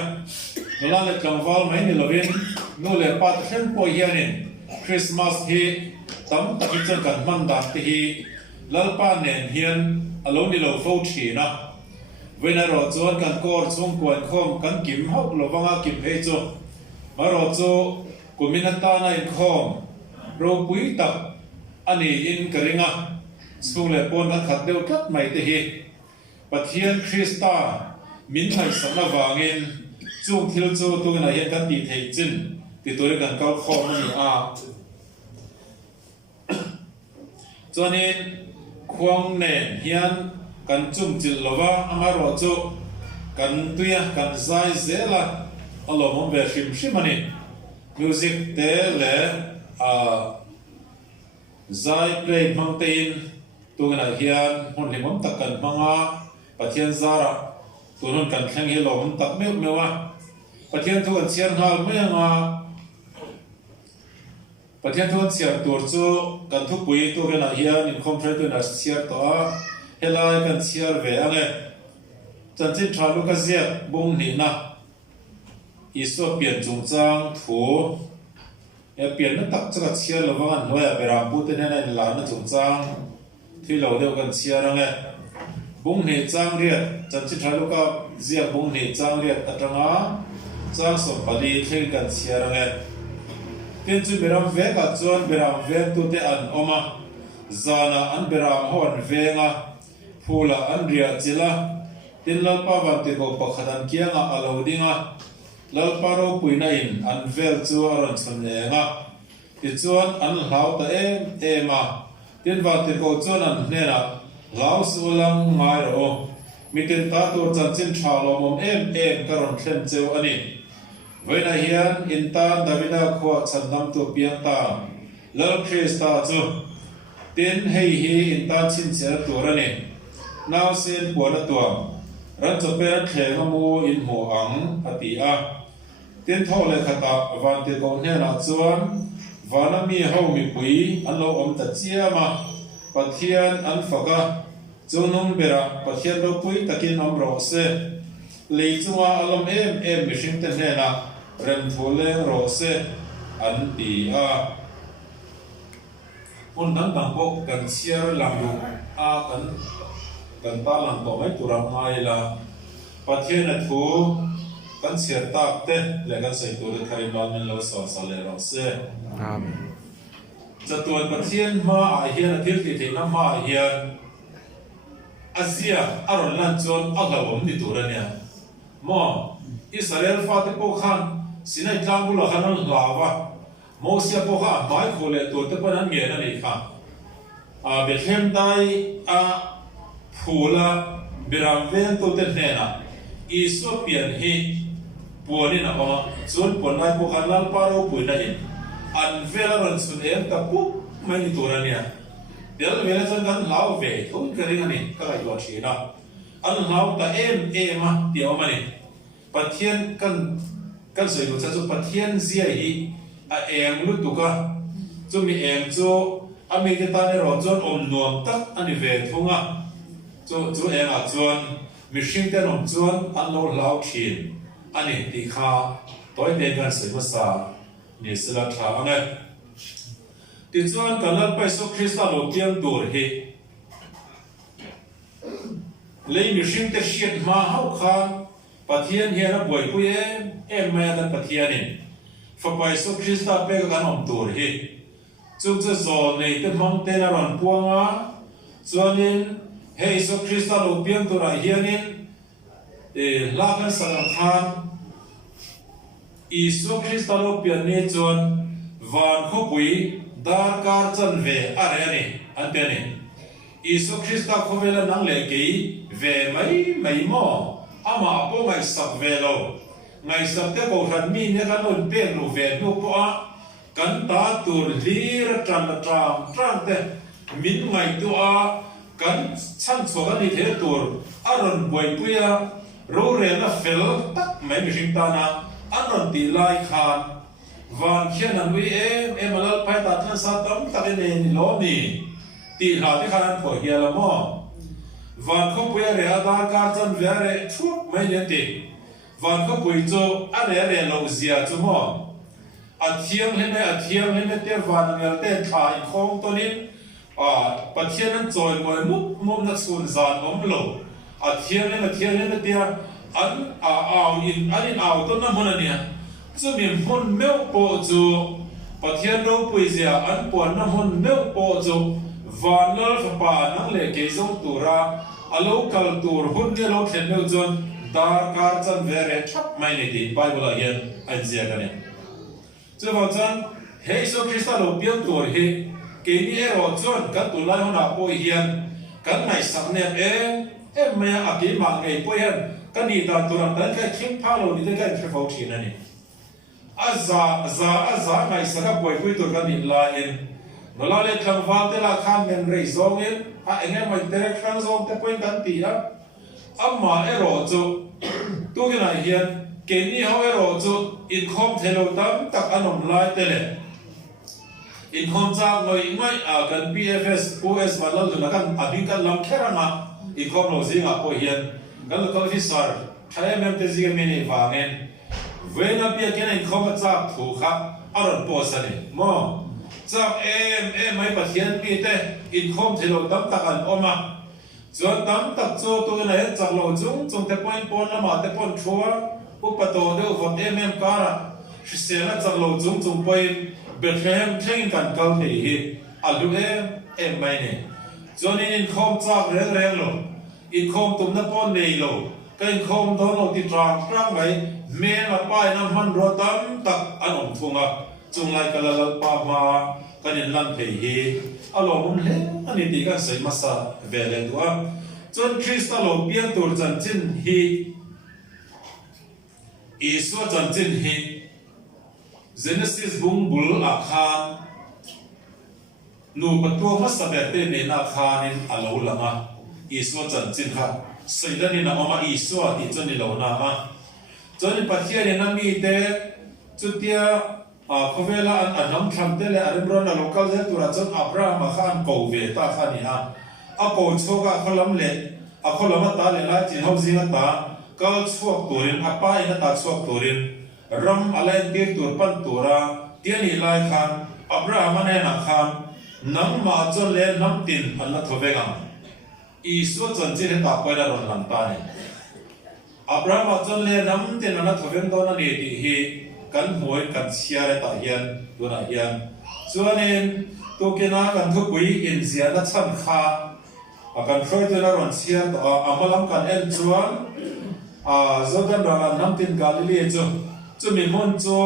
nula le tlang val mai ni lovin no le pat khen po hianin Christmas hi tam ta ki chon kan man da te hi lalpa nen hian alo ni lo fo thi na vena ro chon kan kor chung kwan khom kan kim hok lo wanga kim he chu maro cho kuminata na in khom ro pui tak ani in karinga sung le pon kan khat deu tat mai te hi pathian Krista min hai sana wangin chung thil chu tu na hian kan ti thei chin ti tur kan kal khom ani a chonin khuang ne hian kan chung chil lova amaro chu kan tuya kan zai zela alo mong ve shim shimani music te le zai play mountain tu ngana hian hon limom takan manga pathian zara tunun kan thlang hi lom tak meu mewa pathian tu an chian hal meanga pathian tu an chiar tur chu kan thu pui tu ngana hian in khomthrai tu na chiar to a helai kan chiar ve ange chan chin thalu ka ziak bung ni na iso pian chung chang thu e pian na tak chaka chiar lawangan hloya beram pu te nena in la na chung chang thi lo deuh kan chiar ange bung ni chang riat chan chi thalu ka zia bung ni chang riat atanga chang som pali thil kan chiar ange tin chu beram ve ka chuan beram ve tu te an oma zana an beram hon venga phula an ria chila tin lalpa van te ko pakhadan kianga alo dinga lalparo puina in an vel chu aron chunenga ti chuan an hlau ta ema tin va ti ko chuan an hnena hlau sulang ngai ro mitin ta tur chan chin thalo mom em karon thlem cheu ani voina hian in ta davina kho chandam tu piang ta lal Krista chu tin hei hi in ta chin cher turani naw sen puana tuam ran chope thlengamu in mo ang ati a tin tho le khata van te ko hne na chuan vana mi ho mi pui an lo om ta chiama pathian an faka chunum bera pathian ro pui takin om ro se leichunga alom em mi hring te hne na rem thule ro se an ti a un dan bang ko kan chiar lam lu a kan ta lam to mai turam mai la pathian a thu kan chiar tak te le kan sei tur thai ban men lo so sa le ro se amen จะตัวประเทศมาเฮียนทิลติเทนมาเฮียนอาเซียอารอนลันจนอัลลอฮ์ผมดิตัวเนี่ยมออิสราเอลฟาติโปขันสินัยจางบุลขันนั่นลาวะโมเสียโปขันไม่โคเลตัวเตปนันเงี้ยนั่นเองค่ะเบลเฮมได้ผูละเบรามเวนตัวเตนเนนะอิสโอเปียนฮีปวนี่นะอ๋อส่วนปนได้โปขันลัลปาโรปุยนั่นเองอันเวลาเราสุดเอ็มตะปุ๊บไม่มีตัวเนี่ยเดี๋ยวเวลาจะกันลาวเวทุกกระดิ่งนี่ก็เลยว่าชีนะอันลาวตะเอ็มเดี๋ยวมันนี่ประเทศกันสวยดูจะจุประเทศเสียฮีเอ็มรู้ตุกะจะมีเอ็มจะอเมริกาเนี่ยเราจนนวมตักอันนี้เวทุงอ่ะจะเอ็มจนมิชิงเตนจนอันเราลาวชีนอันนี้ที่ข้าตัวเด็กกันสวยภาษานี่สลักชาอันนี้ที่ส่วนการรับไปสุคริสต์โลเกียมตัวเหตุเลยมีสิ่งที่เชื่อมาเข้าข้างปฏิญาณเฮียนับบ่อยผู้เอ็มแม่ดันปฏิญาณนี่ฝ่ายสุคริสต์เป็นการอมตัวเหตุจุดจะสอนในที่มังเตนรันพวงอ่ะส่วนนี้เฮสุคริสต์โลเกียมตัวเฮียนี่ลากันสังขารอิสุคริสต์โลเปียนนี่จนวันขบุยดาร์การจันเวอะไรนี่อันเป็นนี่อิสุคริสต์ขบุยละนังเล็กเวไม่มออามาโปไงสักเวโลไงสักเตโกรันมีเนี่ยกันนุ่นเปลี่ยนรูเวนุปะกันตาตูลีระจันตรามเตมินไงตัวกันชั้นสวกันนี่เทตัวอารอนบวยปุยรู้เรียนละเฟลตักไม่มีสิ่งตานะอันนั้นตีไล่ขานวันเขียนนั้นวิเอ็มลัลไปตัดทันสัตว์ตัดเนนิโลนี่ตีหาที่ขานพอเฮียละมั่ววันเขาปุยเรียดาการจันเวรชุบไม่เนียติวันเขาปุยโจอะไรโลเซียจุมั่วอาเทียมเห็นไหมเตียวันเงาเต้นถ่ายของตัวนี้ประเทศนั้นจอยมวยมุกนักสุนทรอมโลอาเทียมเห็นเตียอันเอาต้นน้ำมันเนี่ยจะมีคนเมื่อปอจูประเทศเราปุยเสียอันปวนน้ำมันเมื่อปอจูวันนั้นฝป่านั่งเล็กเกยงตัวระอโลกัลตัวหุ่นเกลเข็นเมื่อจนดาร์การจันเวรชับไม่ในที่ไบเบิลเห็นอันเสียกันเนี่ยจะบอกจันเฮซูคริสต์เราเปลี่ยนตัวเฮเกนี่เราจนกันตัวไล่หัวหน้าปุยเห็นกันในสักเนี่ยไม่อากิมังไงปุยเห็นกันนี่ตาตัวนั้นแค่คิดพาเรานี่ได้แค่เทฟอทีนั่นนี่อาซาไงสักบ่อยคุยตัวกันนี่ลายนเวลาเล่นขังฟ้าเตล่าข้ามเงินเรย์ซองเองเองไม่เตะขังซองแต่pointกันตีนะมารอจูตัวกันไหนเฮียนเกณฑ์นี้เขารอจูอินคอมเทโลตั้มตักอันนมลายเตะอินคอมจากหน่วยไม่กัน PFS OS มาแล้วดูนะกันอภิกันลำแค่ระงับอินคอมเราสิงอ่ะพอเฮียนกันก็ฟิสร์ใช้แมมเตซิกมินิฟางเงินเวนับเพียงแค่อินคอมจากถูกครับอารมณ์โพสต์นี่มอจากไม่ปฏิญาณมีแต่อินคอมที่เราตั้งตักันออกมาส่วนตั้งตักโจตัวไหนจากเราจงแต่ปอนปอนละมาแต่ปอนชัวอุปโตเดียวกับการะเสียนะจากเราจงไปเบิดแฮมเช่นกันเกาหลีอัลลูไม่เนี่ยส่วนอินคอมจากเรื่องลงอินคอมตุ้มนับปอนเลยลงก็อินคอมตอนเราติดตามครั้งไหนเมื่อป้ายน้ำมันรถตั้งตักอันอมทุ่งอ่ะจงไล่กันละป้ามากันยันลันเพย์อารมณ์มันเละอันนี้ดีกันใส่มาซาเวเลตัวจนคริสต์โลเปียนตัวจันจินฮีอิสวจันจินฮีเจเนซิสบุงบุลอาคารนูประตูมัสเบตเตเนนาคานินอโลลังอ่ะอิสวจันจินค่ะสิ่งนี้นะมาอิสวที่จนนี่เราหน้ามาจนปัจจัยนี้นะมีแต่จุดเดียเขาเวลาอันน้ำทำเตลอันร้อนเราก็จะตัวจนอับรามาขันโกเวตาขันนี่ฮะโกชัวก็เขาล้ำเละเขาล้ำตาเลยนะจีนเขาจิงตาก็ชัวตัวรินป้ายนั่นตาชัวตัวรินรำอะไรตีตัวปั้นตัวระเตียนี่ลายขันอับรามันเองขันน้ำมาจนเล่นน้ำตินอันละทวีกันอีส่วนจนจีนตาไปแล้วร้อนหลังตาเนี่ยอับรามาจนเล่นน้ำตินอันละทวีกันตอนนั้นดีกันหวยกันเชียร์ตาเฮียนตัวไหนเฮียนส่วนนี้ tu kena kan thu pui in zia na chan kha kan throi tu na ron chia to amalam kan en chuan Jordan ra nam tin Galilee chu mi mon chu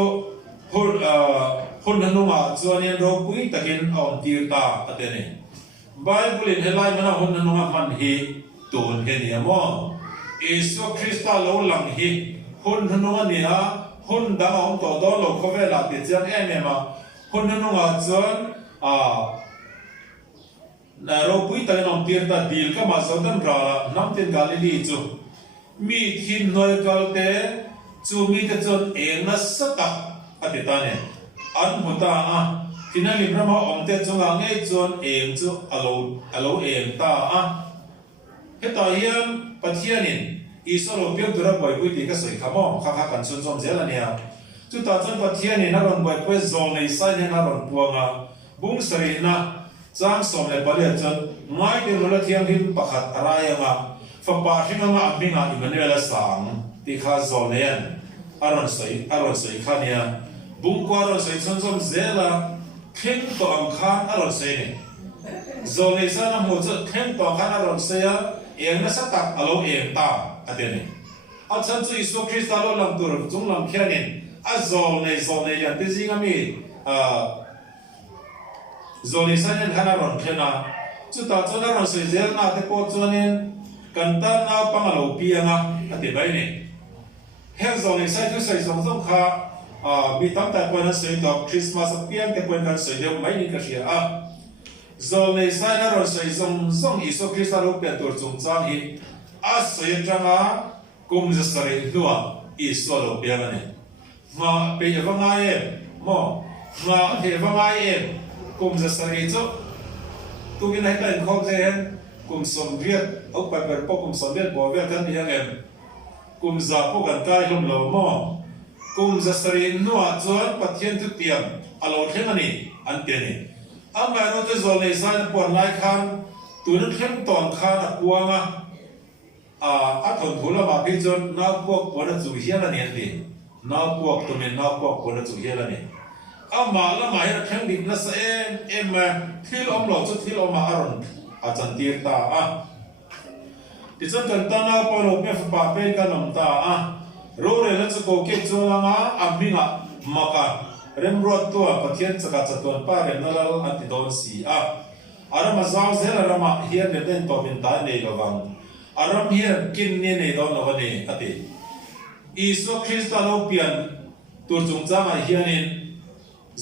hun hanunga chuan en ro pui takin on tir ta atene Bible in helai mana hun hanunga man hi tun he ni mo Isu Krista lo lang hi hun hanunga ni a hun da om to do lo ko vela ti chiang ma hun hanunga chuan na ro pui takin on tir ta dil ka ma Jordan ra nam tin Galilee chu mi thin noi kalte chu mi te chon eng na sata atitane an huta tinali brahma omte chunga nge chon eng chu alo eng ta heta hiam pathianin isolo piam tura boy pui ti ka soi khamo kha kan sun som zela nia chu ta chon pathianin na ron boy pui zong nei sai na ron puanga bung sari na chang som le pale chon ngai te rola thiang hin pakhat arayanga fa hinga aminga Emmanuel sang ti kha zonen aron soi khania bung ko aron soi son som zela khen to am khan aron sei ne zole sana mo chu khen to khan aron sei a eng na sa tak alo eng ta atene a chan chu Isu Krista lo lam tur chung lam khianin a zole ya te zinga mi zole sana khan aron khena chu ta chona ron soi zel na te po chuanin kanta na pangalo pianga ate bai ne hel zone sai tu sai zong kha bi tam ta ko na sei do Christmas piang te ko kan sei de mai ni ka sia zone sai na ro sei zong Isu Krista lo pe tur chung chang hi a sei changa kum za sare nuwa Isu lo pianga ne ma pe ya va ngai mo ma he va ngai kum za sare chu tu ki nai ta khom je kum som viet ok pa per po kum som viet bo viet kan yang kum za po kan kai lom lo mo kum za sari nuwa chuan pathian tu tiam alo thengani an te ni amai ro te zol nei san por lai khan tu na thlem ton khan a puanga a thon thula ma phi chon na pok por na chu hian ani ni na pok tu men na pok por na chu hian ani ama la mai na theng dik na sa em thil om lo chu thil om aron a chan tir ta ti chan kan ta na pa ro pe pa pe kan om ta ro re na chu ko ke chunga aminga maka rem ro to pathian chaka chaton pa re na lal anti don si aram azam zel arama hian le den to min ta nei lawang aram hian kin ne nei don lawani ati Isu Krista lo pian tur chung changa hianin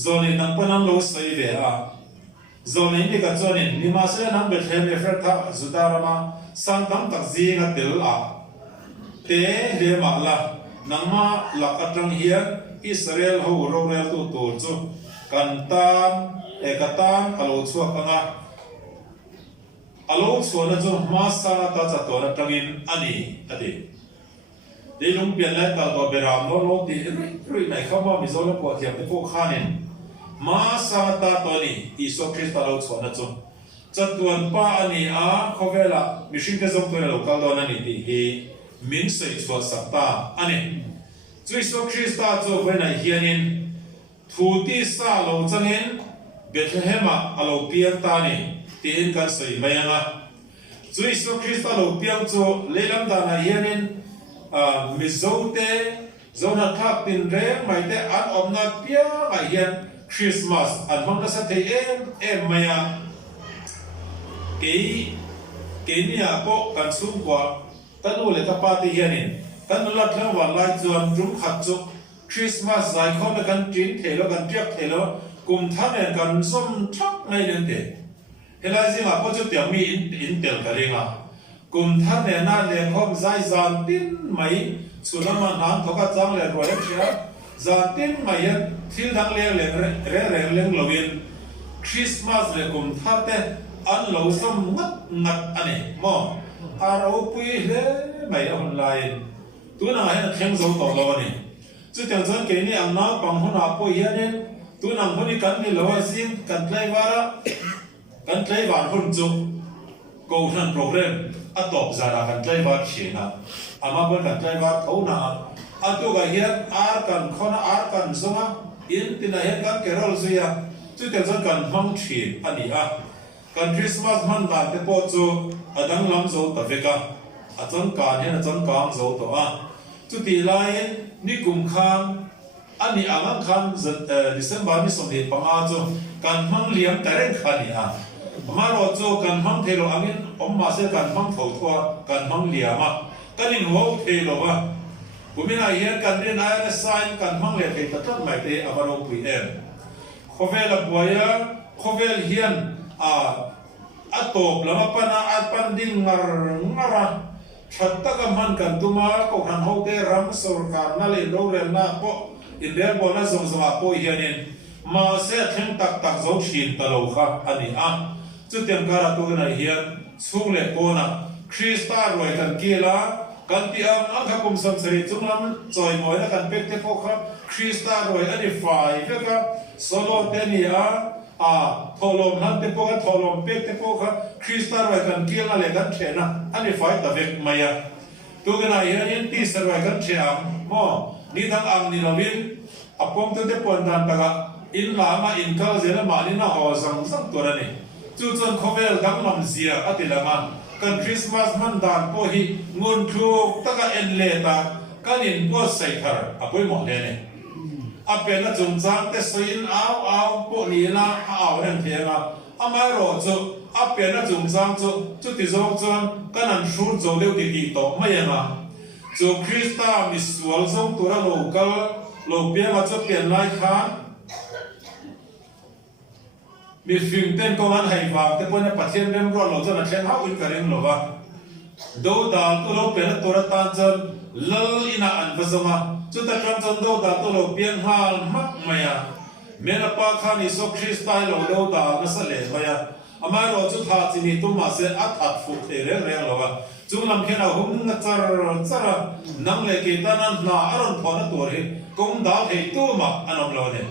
zolin nang panam lo sai ve zolin ni ka chonin ni ma se nang be them e fer tha zudarama san tam tak zinga tel te le ma la nang ma la katang hian Israel ho ro rel tu chu kantan ekatan alo chuak anga alo chuana chu ma sa ta cha to na tangin ani ati de lung pian lai ta to beram no ti ri nai khama mi zo na po thiam te po khanin ma sa ta to ni Isu Krista lo chuana chu chatuan pa ani khovela mishing te zong to lo kal do na ni ti hi min sei chwa sakta ani Isu Krista chu vena hianin thu ti sa lo changin Bethlehem alo piang ta ni tin kan sei mayanga Isu Krista lo piang chu leilam da na hianin mizote zona thak tin re mai te an omna pia mai hian Christmas an hong sa te em maya ke ni a po kan sum kwa tanu le ka pa ti hianin kan la thlang wa lai chuan rum khat chu Christmas zai khom kan tin thelo kan tiak thelo kum than en kan som thak ngai len te helai zinga po chu tiang mi in tel ka ringa kum than ne na le khom zai zan tin mai chulama nan thoka chang le roi chia zan tin mai thil dang le re leng lovin Christmas le kum tha te an lo som ngat ani mo aro pui le mai online tu na ha theng zo to lo ni chu tang zan ke ni ang na pang huna po hianin tu nang huni kan ni lo zin kan tlai war hun chu ko han program atop zara kan tlai war china ama bon kan tlai war thona atu ga hian ar kan khona ar kan zonga in tina hian kan kerol zuya chu tel chan kan hmang thi ani a kan Christmas man dan te po chu adang lam zo ta veka a chang kan hen a chang kam zo to a chu ti lai ni kum khan ani angang khan December ni som he panga chu kan hmang liam ta ren khani a ma ro chu kan hmang thelo angin ma se kan hmang tho thwa kan hmang liama kanin ho thelo wa Bumina hian kan rin ai na sign kan hmang le thei ta mai te avaro pui em khovel buaya khovel hian atop lama pana atpan ding ngara thatta ka man kan tuma ko han hote ram sarkar na le do rem na po indel bona zong zong po hianin ma se theng tak tak zo thin ta lo kha ani a chu tem kara to na hian chung le pona Krista roi kan kila kan ti ang kum sam sari chunglam choi moi na kan pek te po kha Krista roi ani fai ka solo te ni a tholom han te po ka tholom pek te po kha Krista roi kan kil na le kan thena ani fai ta vek maya tu ga na hian ti sar roi kan thiam mo ni dang ang ni lovin apom te pon dan ta ga in la ma in kal zela ma ni na ho sang sang to ra ni chu chon khovel dang lam zia atilama kan Christmas man dan po hi ngun thu taka en le ta kanin po sai thar apoi mo le ne apen na chung chang te soin aw po ni na aw ren thega amai ro chu apen na chung chang chu ti zong chon kanan shur zo le ti to mai ma chu Krista misual zong tura local lo pia ma chu pian lai khan mi film ten ko an hai wa te pone pathian rem ro lo chana thlen ha in kareng lo wa do da tu lo pe na tora ta chan lal ina an vasama chu ta tram chan do da tu lo pian hal mak maya mena pa khan iso Krista lo do da na sa le maya amai ro chu tha chi ni tu ma se a that fu te re re lo wa chu lam khen a hum na char nang le ke ta nan na aron phona tur hi kum da thei tu ma anom lo ne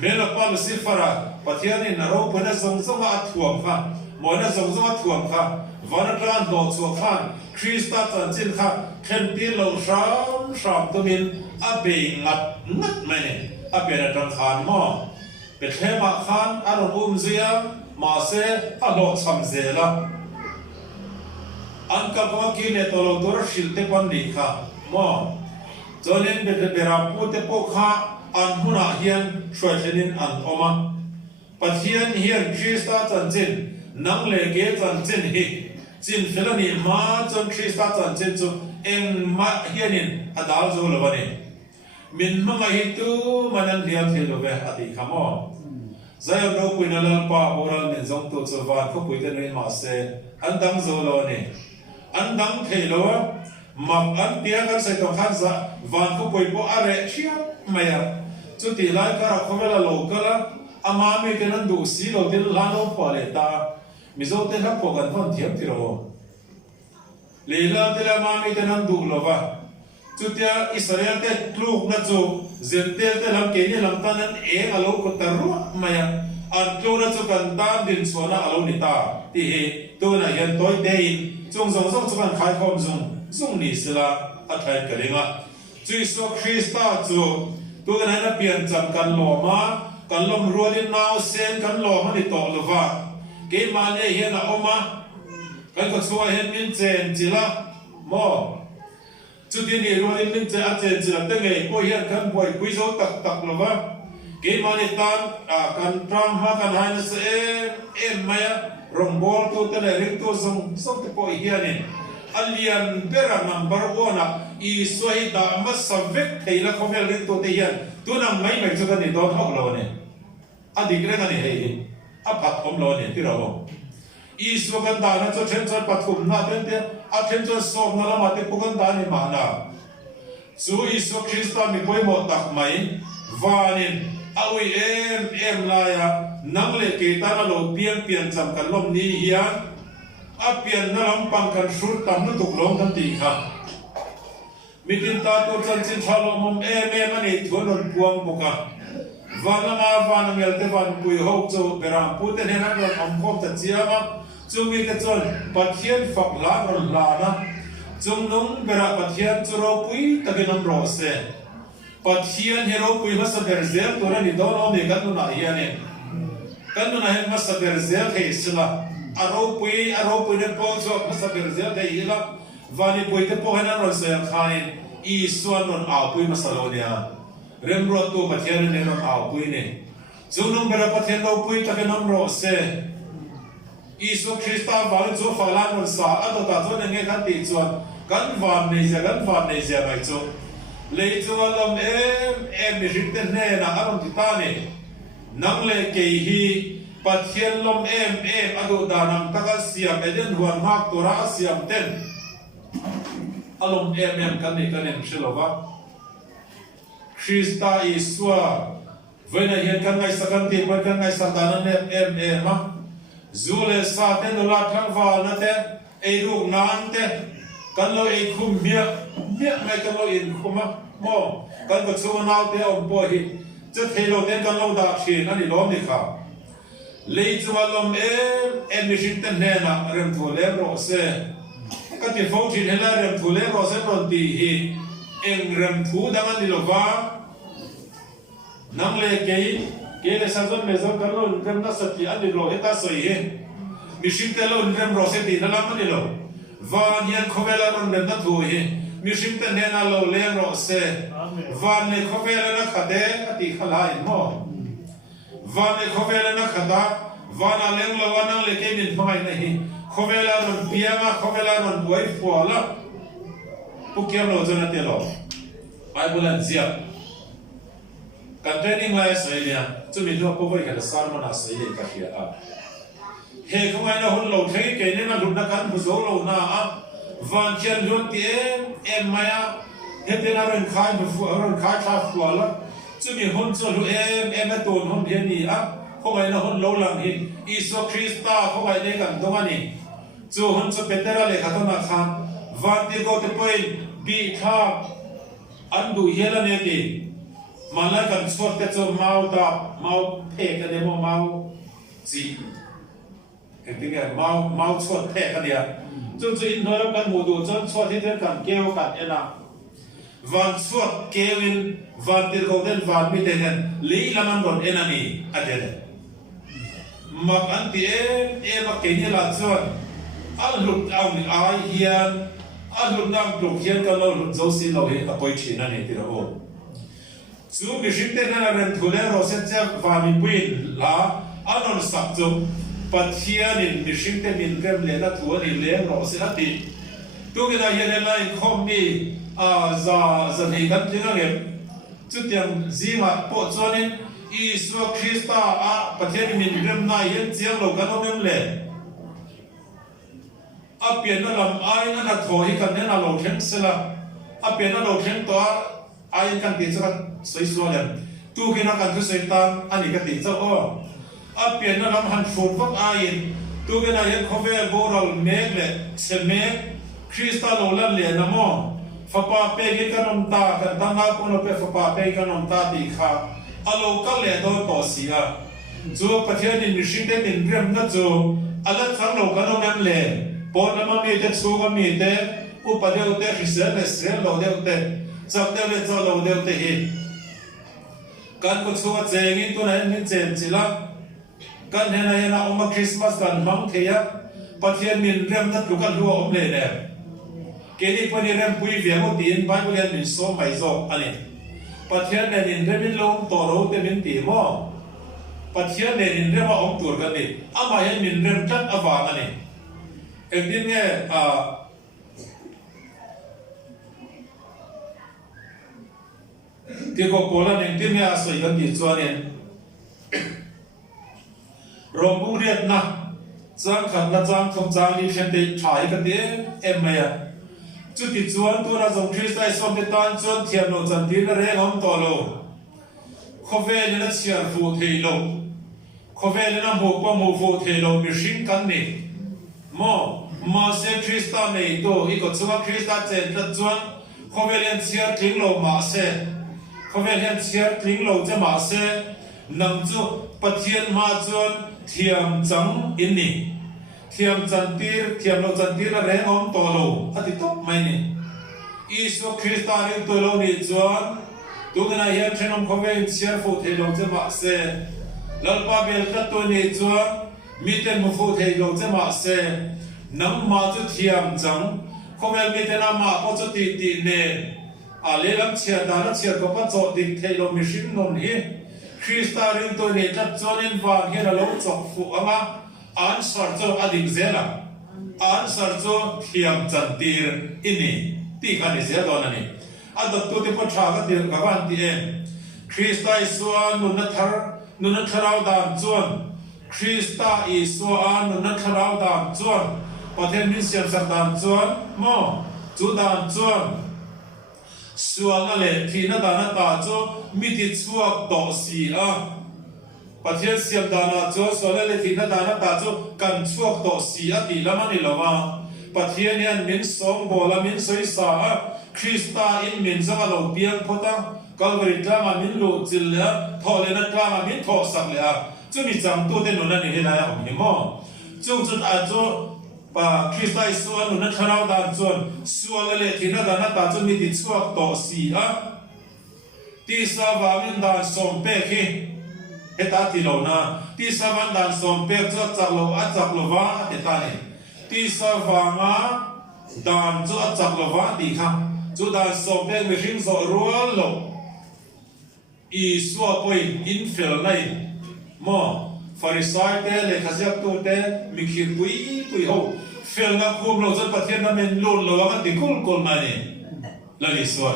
mena pa sifara pathiani naro pona zong zong a thuam kha moina zong zong a thuam kha vanatran lo chu khan Krista chan chin kha khen ti lo sham to min a be ngat mane a be na tran khan mo be thema khan aron zia ma se a lo cham zela an ka ko ki ne to lo dor shil te pan ni kha mo cholen be ra pu te po kha an huna hian shwachenin an oma pathian hian Krista chan chin nang le ge chan chin hi chin felani ma chan Krista chan chin chu eng ma hianin adal zo lo bani min ma hi tu manan dia thelo ve ati khamo zai ro puina la pa oral nen zong to chu van ko puite nei ma se an dang zo lo ni an dang thelo mak an tia kan sai to khan za van ko pui po are chia maya chu ti lai ka ra khomela lokala ama mi tenan du si lo tin la no pale ta mi zo te na po kan thon thiam tiro leila te la ma mi tenan du lo wa chu tia Israel te kluk na chu zentel te lam ke ni lam tanan e alo ko taru maya an klo na chu kan tan din chona alo ni ta ti he to na yan toy dei chung zong zong chu kan khai khom zung ni sila a thai kalinga Jesus Krista chu tu kan na pian cham kan lo ma kan lom rualin naw sen kan lo ma ni to lova ke ma ne hian a oma kan ko chua hen min chen chila mo chu ti ni rualin min che a chen chila te nge ko hian kan boi pui zo tak lova ke ma ni tan kan tram ha kan han se em maya rong bol tu te le ring tu song te po hianin alian pera number 1 i soi da ma savek theila khovel ring tu te hian tu nang mai mai chu kan ni don hok lo ne adik re ngani hei a phat om lo ne ti ro i so kan da na chu then chon pathum na ten te a then chon som na la ma te pukan da ni ma na chu i so Krista mi poi mo tak mai vanin awi em la ya nang le ke ta na lo pian cham kan lom ni hian a pian na lam pang kan shur tam na tuk lom tam ti kha mitin ta to chan chin thalo mom ani thonon puang buka van ngel te van pui ho chu beram pu te hena ron am khom ta chiama chu mi te chon pathian fak la ron la na chung nung bera pathian chu ro pui takinam ro se pathian hero pui ma sa ber zel to na ni do no me kan na hian kan nu na hen masaber zel thei sila aro pui ne pon so masaber zel thei ila vani pui te po hena ron se khain I suan ron au pui masalonia rem ro tu pathian ne ron au pui ne zunum bera pathian lo pui ta kenam ro se Isu Krista vào chỗ phật lan một xã ở đâu ta chỗ này nghe khán tỷ chuột gắn vòn này giờ này chỗ lấy chỗ làm em bị rít tên này là anh chị ta này nắng lệ kỳ hi bát thiên làm em ở đâu ta nằm ta cái xiêm đến hoàn mạc tổ ra xiêm tên alom em cái này sẽ là vad Krista Isu với này hiện cái ngày sáng tiền với cái ngày sáng ta em mà Zule sa te no la thang va na te e ru nan te kan lo e khum mia mai kan lo in khuma mo kan ko chu nau te om po hi che thei lo te kan lo da thi na ni lom ni kha lei chu lom em mi shin ten ne na rem thu le ro se ka ti fo thi ne la rem thu le ro se ron ti hi eng rem thu da man ni lo va nang le ke le sazon me zon kan lo rem na sati an ni lo eta soi he mi shin te lo rem ro se ti na la man ni lo van hian khovela ron rem na thu he mi shin te ne na lo le ro se van ne khovela na khade ati khalai mo van ne khovela na khada van a leng lo wan le ke min phai na hi khovela ron pianga khovela ron boi fola pukiam lo zona te lo bible an zia kan training lai sai lia chu mi lo po voi ka sar mana sai le ka hia a he khomai na hun lo thei ke ne na lu na kan bu zo lo na a van chen lu ti em maya he te na ren khai bu fu ren khai tha fu la chu mi hun chu lu em ton hun hian ni a khomai na hun lo lang hi iso krista khomai ne kan dong ani chu hun chu petera le kha to na khan van ti go te poi bi tha an du hiela ne ti Malai kan suat te cho mau pe ka demo mau ji cái mau suat pe ka dia chu in noi kan mu du chon suat hi kan keo kan ena van suat kewin van tir ko den van mi ten li laman ron ena ni adele mak anti ma ke ni la chon al lut au ni ai hian al lut nam tuk hian ka lo lut zo si lo he ka poi thina ni tira o Chú bị ship tên là人土来罗现在发明不啦，安能杀中，把天人被ship tên民间连那土里连罗现在地，都给他原来来看米za你看这个人，就点gì mà bộ cho nên Isu Krista把天人民间那人讲了跟我们来，变那làm ai那土一个那老天是啦，变那老天多。ai kan ti cha soi so le tu ke na kan tu sei tan ani ka ti cha o a pian na lam han phun vak ai tu ke na yen khove boral me le se me krista lo lan le na mo fa pa pe ke kanom ta kan ta na ko no pe fa pa pe kanom ta ti kha a lo ka le do to sia chu pathian in mishing te min rem na chu ala thang lo ka no mem le po na ma mi te chu ga mi te u pa de te hisel le sel lo de te Chắc đều là cho lâu đều thể hiện Căn cuộc sống chế nghi tu này mình chém chỉ là Căn hệ này là ông Christmas gần mong thế á Bắt hiện mình rem thật lúc ăn lúa ông lệ nè Kế đi phần rem bùi vẻ một tiếng Bái bùi hiện mình số máy dọc anh em Bắt hiện này mình rem mình lâu tổ râu tế mình tỉ mò Bắt hiện này mình rem ông tuổi gần đi Mà hiện mình rem chắc ở vàng anh em Em tin nghe Thì có bố là nên tìm nghe sợi gần đi cho nên Rồng bụng riết na Giang khẩn là giang không giang đi xem để trái cái đấy em mày à Chú thì chuan tu là dòng Christ ai xóm để tan chuan thiền lộ dần tiến là rẽ ngắm tỏ lộ Khó về lên là xiên phụ thầy lộ Khó về lên là hộp qua mù phụ thầy lộ bị sinh cắn nè Mà sẽ Christ ta này tổ ý có chúa Christ ta chén rất chuan Khó về lên xiên tiếng lộ mà sẽ Khó về hiện chiết lính lâu cho mà sẽ nâng chú bắt thiên mà chuan thiềm trắng in nì thiềm lâu chân tiết là rẽ ôm tổ lâu thì tốt mày nì Isu Krista riêng tổ lâu nì chuan tu cái này hiện trên ông khó về chiết phụ thầy lâu cho mà sẽ lalpa bel ta to ni chuan mi ten mu fu thei lo chama se nang ma chu thiam chang khovel mi ten ama po chu ti ne a le lam chia da na chia ko pa cho ding thei lo mi shin non hi Krista rin to ni ta chuan in van he lo chok fu ama an sar cho adik zela an sar cho thiam chan tir ini ti khani se don ani adot tu te po tha ka tir ka van ti em Krista iswa nun na tharau dan chuan Krista iswa nun na tharau dan chuan pathen min siam sak dan chuan mo chu dan chuan sual na le thi na dan ta chu mi ti chuak do si a pathen siam dan na chu sual na le thi na dan ta chu kan chuak do si a ti lama ni lawa pathen yan min song bola min soi sa a Krista in min zanga lo piang phota Calvary tlama min lo chil le thole na tlama min tho sak le a chu mi chang tu te nun ani he na ya om hi mo chu chut a chu pa Krista iswa nun na tharau dan chuan sual le thina dan na ta chu mi ti chuak to si a ti sa wa min dan som pe khi he ta ti lo na ti sa van dan som pe chu chak lo a chak lo wa he ta ni ti sa wa nga dan chu a chak lo wa ti kha chu dan som pe mi ring zo rual lo i suwa poi in fel nai mo farisai te le khazak tu te mi khir pui ho fel na khum lo chan pathian na men lon lo wa ti kul kul mani la li suwa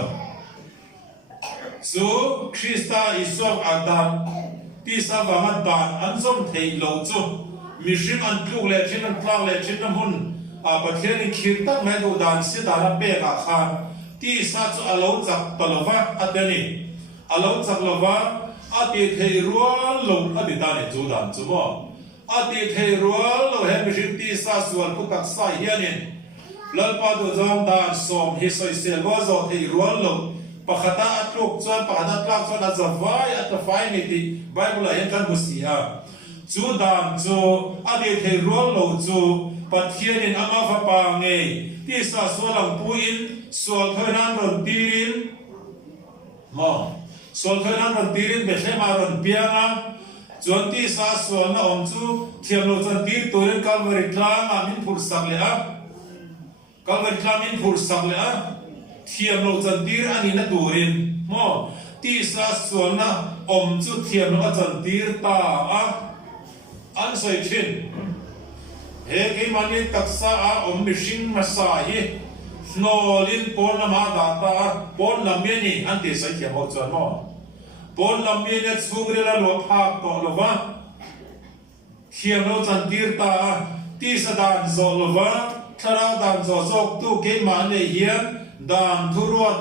so Krista iswa adam ti sa wa dan an som thei lo chu mi shim an tluk le chin an tlak le chin na hun a pathian in khir tak mai do dan si da na pe ka khan ti sa chu alo chak palova atani alo chak lova ati thei rual lo ati ta ne chu dan chu mo ati thei rual lo he mi ring ti sa sual ku tak sa hianin lalpa do jam dan som hi soi sel wa zo thei rual lo pakhata atluk chuan pakhata tlak chuan a zawai atafai ni ti bible a kan musia chu dan chu ati thei rual lo chu pathianin ama fa pa nge ti sa sualang puin sual thoinan ron tirin mo sol khana ron tirin bethlema ron pianga chonti sa sol na om chu thiamlo chan tir toren Calvary tlang amin phur sak le a Calvary tlang min phur sak le a thiamlo chan tir ani na turin mo ti sa sol na om chu thiamlo chan tir ta a an soi thin he ke mani taksa a om mishing masa hi nolin pon ma da ta pon lameni an ti sai thiam ho chuan mo pon lameni chungre la lo phak to lo wa thiam lo chan tir ta ti sa dan zo lo wa thara dan zo zok tu ke ma ne hian dan thuruat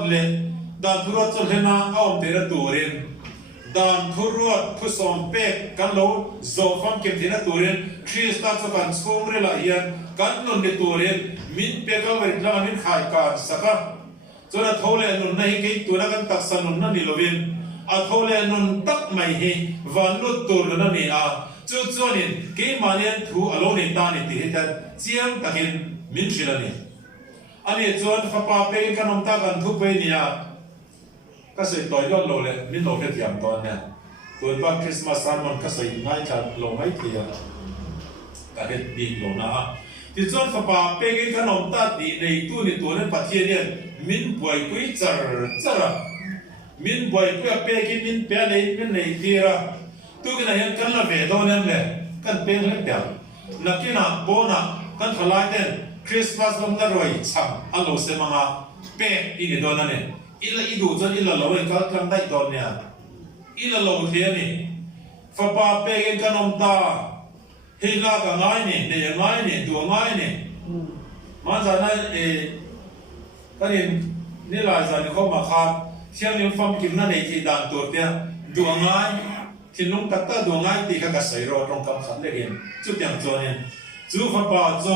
chu lena aum te ra turin dan thuruat thu som pek kan lo zo fam kem thina turin Krista chu kan chungre la hian kan nun ni turin min pe Calvary tlang min khai kan saka chona thole nun nei ke tura kan taksa nun na ni lovin a thole nun tak mai hi van lut tur na ni a chu chonin ke manian thu alo ni ta ni ti hetan chiang takin min shilani ani chon khapa pe kanom ta kan thu pe nia ka sei toy lo le min lo ke tiam ton ne tuan ba Christmas sermon ka sei ngai cha lo mai thia ka het bi lo na ti chon khapa pe ke kanom ta ti nei tu ni tu ne pathian ne min buai kui chara min buai kui pe ke min pe nei min nei tira tu ke na yan kan la ve do nem le kan pe le pya nakina bona kan thalai ten Christmas lom na roi cham alo se manga pe i ni do na ne ila idu chon ila lo ka tlang dai don nya ila lo the ni fa pa pe ke kanom ta hela ka ngai ni ne ngai ni tu ngai ni ma za na kanin ni la za ni ko ma kha siang ni fam kim na nei thi dan tur tia du ngai thin lung tak ta du ngai ti kha ka sai ro tong kam khat le gen chu tiang cho ne chu fa pa cho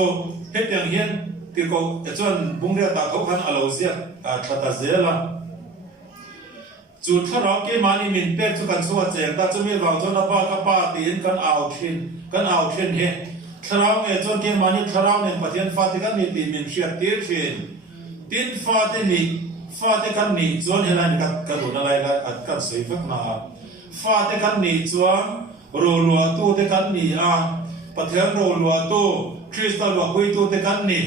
he tiang hian ti ko chon bung re ta ko khan alo zia a thata zela chu thara ke mani min pe chu kan chuwa cheng ta chu mi wang chon pa ka pa tin kan au thin he tharau nge chon ke mani tharau ne pathian fa ti kan ni ti min shia tir thin tin fa te kan ni chon helan ka du na lai la at kan sei vak na fa te kan ni chuan ro lua tu te kan ni a pathian ro lua tu Krista lua pui tu te kan ni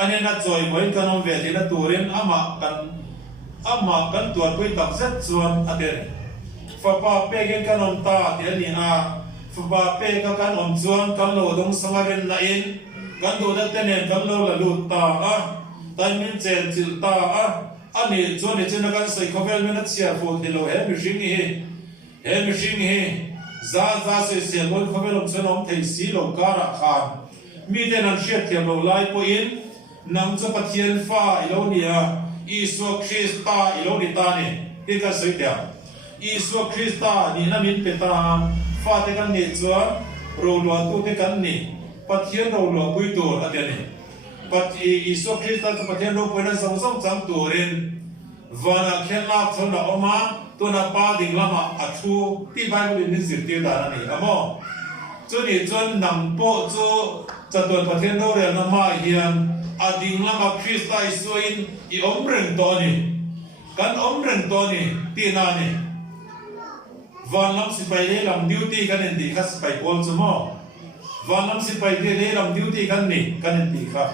ane na choi moi kanom ve ti na turin ama kan tuan pui tak zet chuan aten fa pa pe gen kanom ta ti ani a fa pa pe ka kan om chuan kan lo dong sangaren na in kan do da tenen kan lo la lut ta a tan min chen chil ta a ani chuan ni chen kan sai khovel men chia fo thilo he mi hring hi za se se loi khovel om chen om thei si lo kara khan mi den an shet thiam lo lai po in nang cho pathian fa ilo nia Isu Krista ilo ni ta ni ti ka sei tia Isu Krista ni na min peta fa te kan ni chuan ro lo tu te kan ni pathian ro lo pui tur atia ni Isu Krista tu pathian ro pui na song chang turin vana khenla thona oma tu na pa ding lama athu ti Bible ni zir ti da ni amo chu ni chuan nang po chu chatun pathian ro re na ma hian ading lama Krista isuin I omreng toni kan omreng toni ti na ni van lam si pai le lam duty kan en di khas pai pol chumo van lam si pai le lam duty kan ni kan en di kha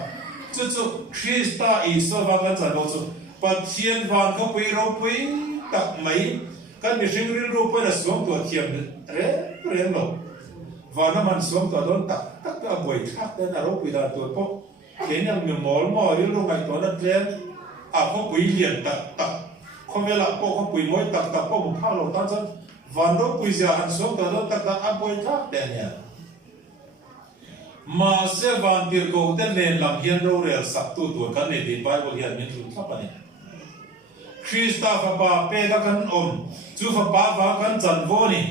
chu Krista iso va kan cha do chu pathian van ko pui ro pui tak mai kan mi sing rin ro pa na som to thiam re lo van na man som to don tak ka boi thak na ro pui da to po cái này mình mò đi lúc này tôi đã lên có quỷ liền tập không biết là có quỷ mỗi tập có một thao lột tan chân và nó quỷ giờ ăn xuống tôi đã tập ăn bôi thác đèn nhỉ mà sẽ van tiền cầu tên nền làm hiền đâu để sắp tu tuổi cái này thì Bible hiền mình tu thắp này Krista phật bà pe các căn chú phật bà và căn trần vô nè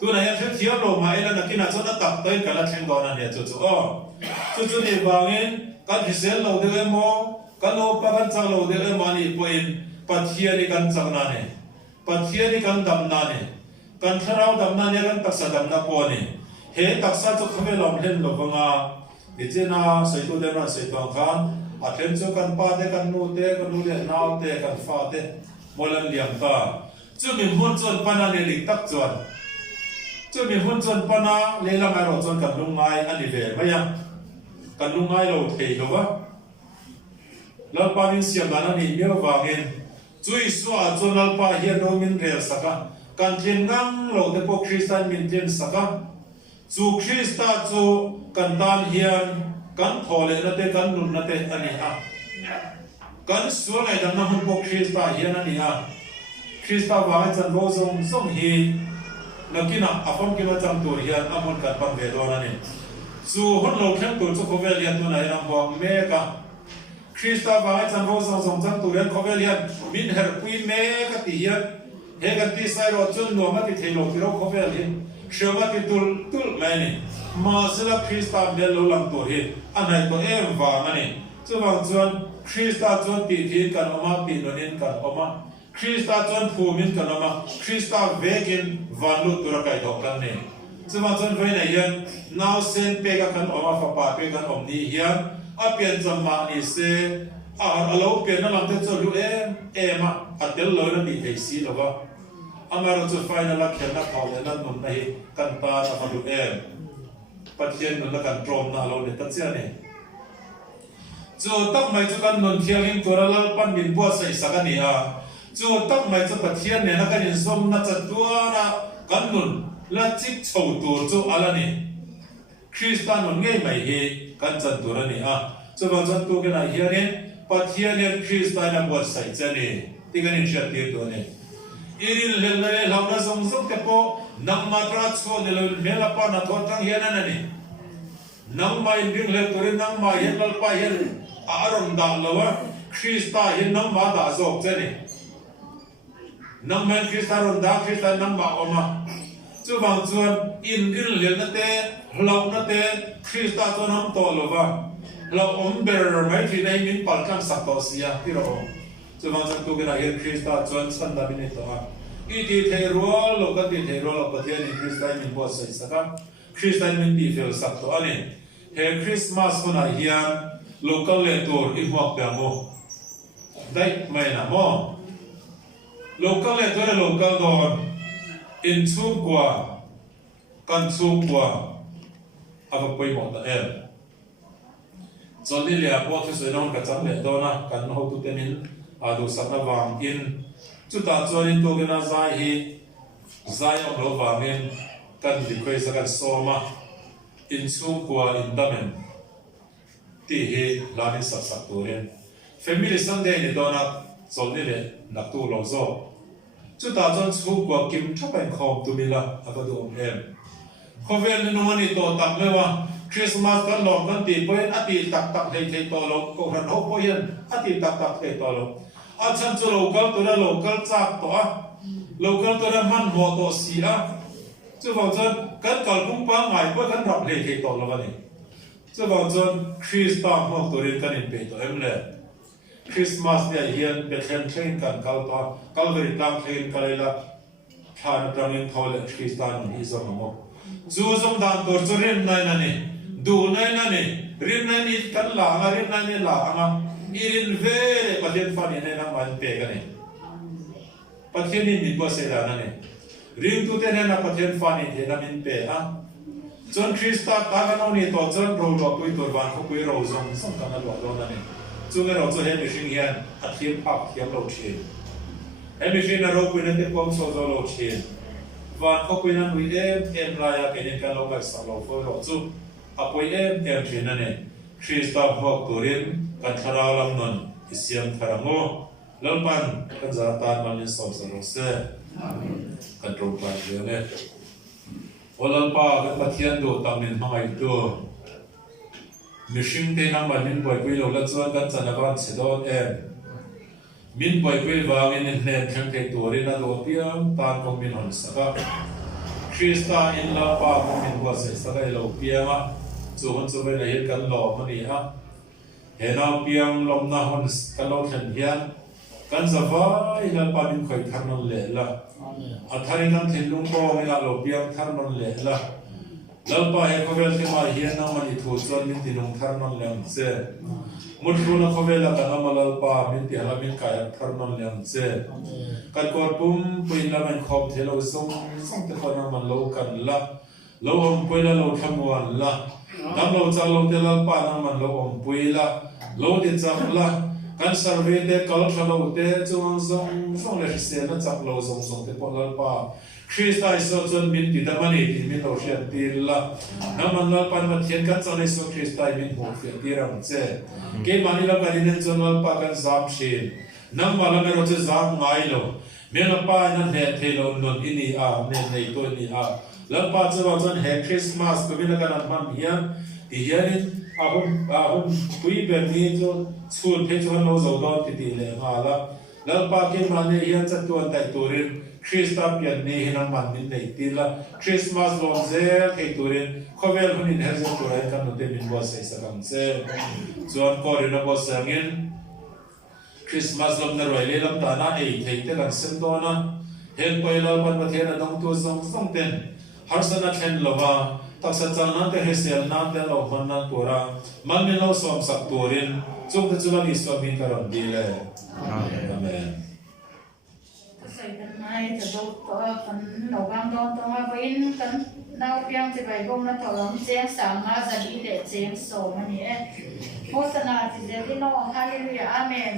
tu này em thiếu đồ mà là cái nào cho nó tập tới cả là thành đoàn này chú này vào nghe kan hisel lo de mo kan lo pa kan chang lo de mani poin pathia ni kan chang na ne pathia ni kan dam na ne kan tharau dam na ne kan taksa dam na po ne he taksa chu khame lom len lo banga ichena saitu de na saitu khan athen chu kan pa de kan nu le naw te kan fa te molan liam ta chu mi hun chon pana ne ling tak chuan chu mi hun chon pana le la ma ro chon kan lungai ani ve maya kan lungai lo thei lo wa lal pa min siam dana ni meo wangin chui swa chon lal pa hian no min rel saka kan thin ngang lo te po Christian min thin saka chu Krista chu kan dan hian kan thole na te kan nun na te ani ha kan sual ai dan na hun po Krista hian ani ha Krista wa chan ro song hi nakina afam ki ma cham tur hian amon kan pam ve do na ni chu hon lo khem tur chu khovel lian tu nai ram bom me ka Krista wa chan ro song cham tur hian khovel lian min her pui me ka ti hian he kan ti sai ro chun no ma ti thelo ti ro khovel hi shema ti tul mai ni ma sila Krista be lo lam tur hi anai to em wa mani chu wang chuan Krista chuan ti thi kan oma pi nonin kan oma Krista chuan phumin kan oma Krista vekin vanlu tur kai dok kan ne chuma chuan voi na hian now sen pe ka kan oma fa pa pe kan om ni hian a pian chamma ni se a alo pe na lam te chu lu em a tel lo na ti thei si lo ba amaro chu final la khen na khau le na nun na hi kan ta na ma lu em pathian nun la kan trom na lo ne ta chia ne chu tak mai chu kan nun thiang in turala pan min bo sai sakani a chu tak mai chu pathian ne na kan in som na cha tua na kan nun la chik chho tur chu ala ni Krista nun nge mai hi kan chan tur ani a chu ba chan tu ke na hianin pathian ne Krista na bo sai chani ti kan in shat ti tu ne iril hel na le lam na song song te po nang matra cho de lo mela pa na thon tang hian na ni nang mai ding le turin nang mai hian lal pa hian aron da lawa Krista hian nang ma da zok chani nang mai Krista ron da Krista nang ma oma chu bang chuan in ril le na te hlok na te Krista to nam to lova lo om ber mai thi nei min pal tlang sak to sia ti ro chu bang chuan tu ke na hian Krista chuan san da bin to a i ti thei rol lo ka ti thei rol lo pathian in Krista min bo sai saka Krista min ti fel sak to ani he Christmas kona hian local le tur i huak pe mo dai mai na mo local le tur local don in chu kwa kan chung kwa ava poi mo ta em chol ni le po thu se non ka chang le do na kan ho tu temin adu sakna wang in chu ta chuan to gena zai hi zai ok lo wangin kan di khoi sa kan soma in chung kwa in damen ti hi lani sak sak turin family sunday ni do na chol ni le nak tu lo zo chu ta chuan chung kwa kim thapen khom tu mila ava du om em khovel ni no ni to tak lewa Christmas kan lom kan ti poin ati tak tak thei to lo ko ran ho poin ati tak tak thei to lo a chan chu local to la local chak to a local to la man mo to si a chu vào chân kan kal pung pa ngai po kan rap thei to lo ni chu vào chân Christmas mo to rin kan in pe to em le Christmas ne hian Bethlehem train kan kal to Calvary tam train kalela than trangin thole Christian hi zo mo zu zom dan tor churin nai na ni du nai na ni rin nai ni kan la nga rin nai ni la anga irin vele pathian fani ne na man pe ga ni pathian ni bo se da na ni ring tu te ne na pathian fani the na min pe ha chon Krista ta ga no ni to chon ro ro pui tor ban ko pui ro zong song ka na lo do na ni chu nge ro chu he mi sing hian a thiam phak thiam lo thi he mi sing na ro pui na te kom so zo lo thi van ko pui na nui em la ya ke ni kan lo ga sa lo fo lo chu apoi em thin na ne Krista ho turin kan thara lam non isiam tharango lalpan kan za tan man ni so so lo se amen kan ro pa je ne olalpa kan pathian do tamin mai to mishing te na man min poi pui lo la chuan kan chana ban chedon em min poi pui wangin ne thang te turin na do piam tan ko min hon saka Krista in la pa ko min ko se saka lo piama chu hon chu ve na hi kan lo mani ha he na piam lom na hon kan lo than hian kan zawa ila pa min khoi thar non le la a tharin nam thin lung ko ila lo piam thar non le la lalpa he khovel ti ma hian na mani thu chuan min ti lung thar non lem che mutru na khovela kana malalpa min ti hala min kai thar non lem che kan kor pum puin la man khom thelo song song te khona man lo kan la lo om puila lo thamwan la nam lo chang lo te lalpa na man lo om puila lo de chang la kan survey te kal thalo te chuang song le se na chak lo song te pon lalpa Krista iso chon min ti da mani ti min lo shen ti la naman lalpa ma thian kan chang iso Krista min ho fe ti ram che ke mani la kan inen chon lalpa kan zam shin nam wala me ro che zam ngai lo me la pa na ne the lo non ini a ne nei to ni a lalpa che wa chon he Christmas to min kan man hian ti hian ahum pui ber ni cho school phe chon lo zo do ti le ma la lalpa ke mane hian cha tuan dai turin Krista pian ni hinang man min nei ti la Christmas long zel ke turin khovel hunin her zo turai kan no te min bo se sa kam se chuan ko ri na bo sangin Christmas lom na roi le lam ta na ei thei te kan sem do na hen poi la pan ma the na dong tu song ten har sana thlen lova tak sa chal na te hesel na te lo man na tura man min lo som sak turin chung te chuan ni so min karon di le amen sai kan mai ta do to kan lo bang don to ma in kan nau piang ti bai bom na to lam cheng sa ma za di le cheng so ma ni e hosana ti je di no hallelujah amen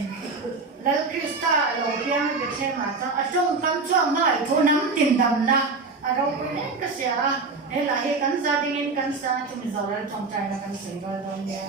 lal Krista lo piang be che ma ta a chung kam chuang mai thu nam tin dam na a ro ko ne ka sia e la he kan za ding in kan sa chu mi zo la chong chai na kan sei do don ya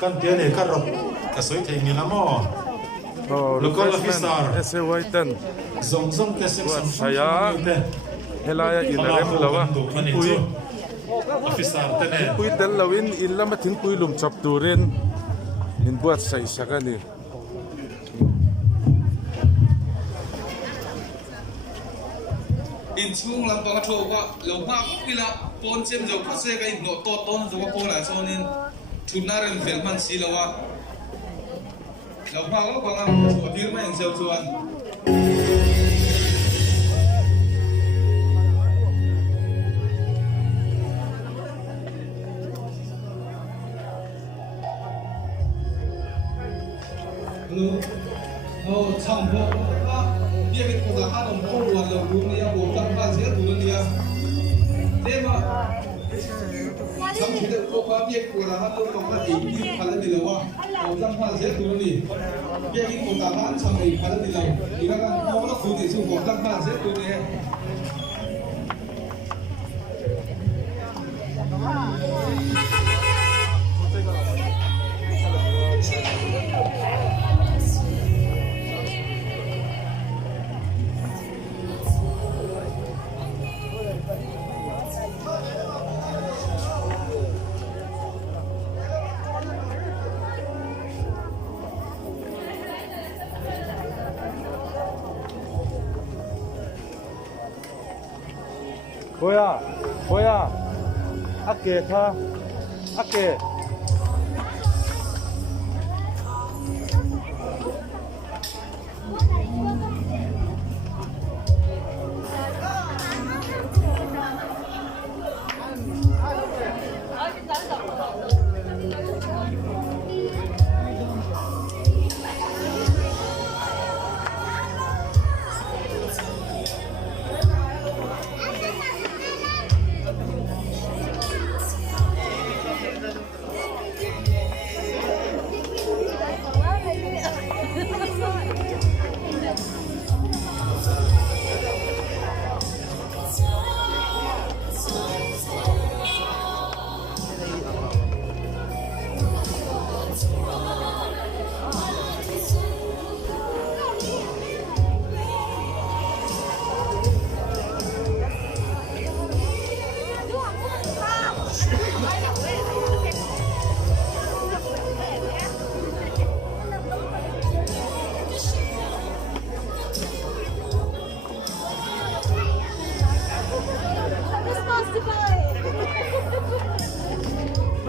kan tiene carro kasoy te ni lamo local officer SY10 zong ke sek sam saya helaya inarem lawa pui officer tene pui tel lawin illa mathin pui lum chap turin in buat sai sakani in chung lam pa tho wa lo ma pila pon chem jo pha se kai no to ton jo ko la so nin thunar en fel man si lawa lo ma lo pa ngam so dir ma en sel chuan chang bo ka bia ke ko da ha no mo wa lo ru ni ya bo ta pa se tu ni ya de ma chang chi de ko ka bia ko da ha no ko ka ti ni pa la ni lo wa bo ta pa se tu ni bia ke ko da ha chang ni pa la ni lo ni ka ka mo lo ku ti su bo ta pa se tu ni Boya, ake tha, ake.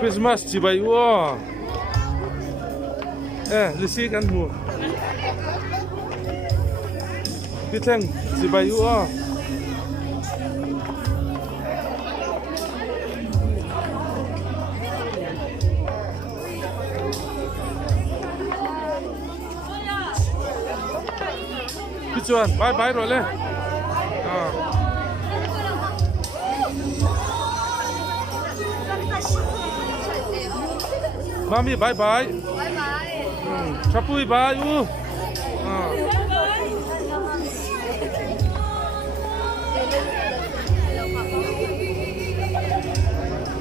Christmas chỉ bay ua, lịch sửกันหูพี่แท่งchỉ bay ua,พี่จวนบายrồi lên. Mami, bye bye. Bye bye. Chapui, bye.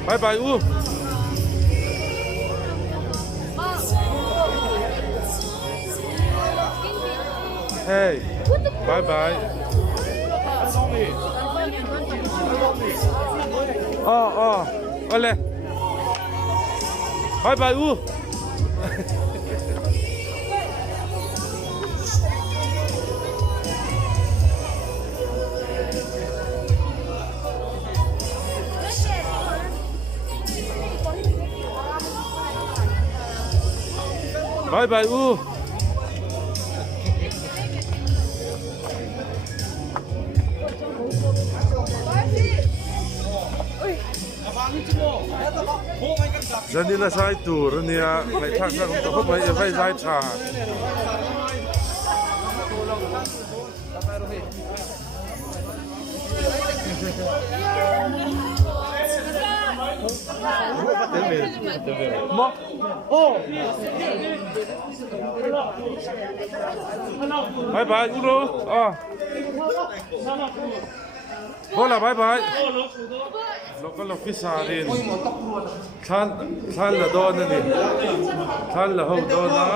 Bye bye. Hey. Bye bye. Oleh. Bye bye. Bye bye. Zanila sai tur nia lai thak thak to ho mai vai vai tha mo bye bye ulo Hola, bye bye. Lo fisarin. Than la don ni. Than la ho don na.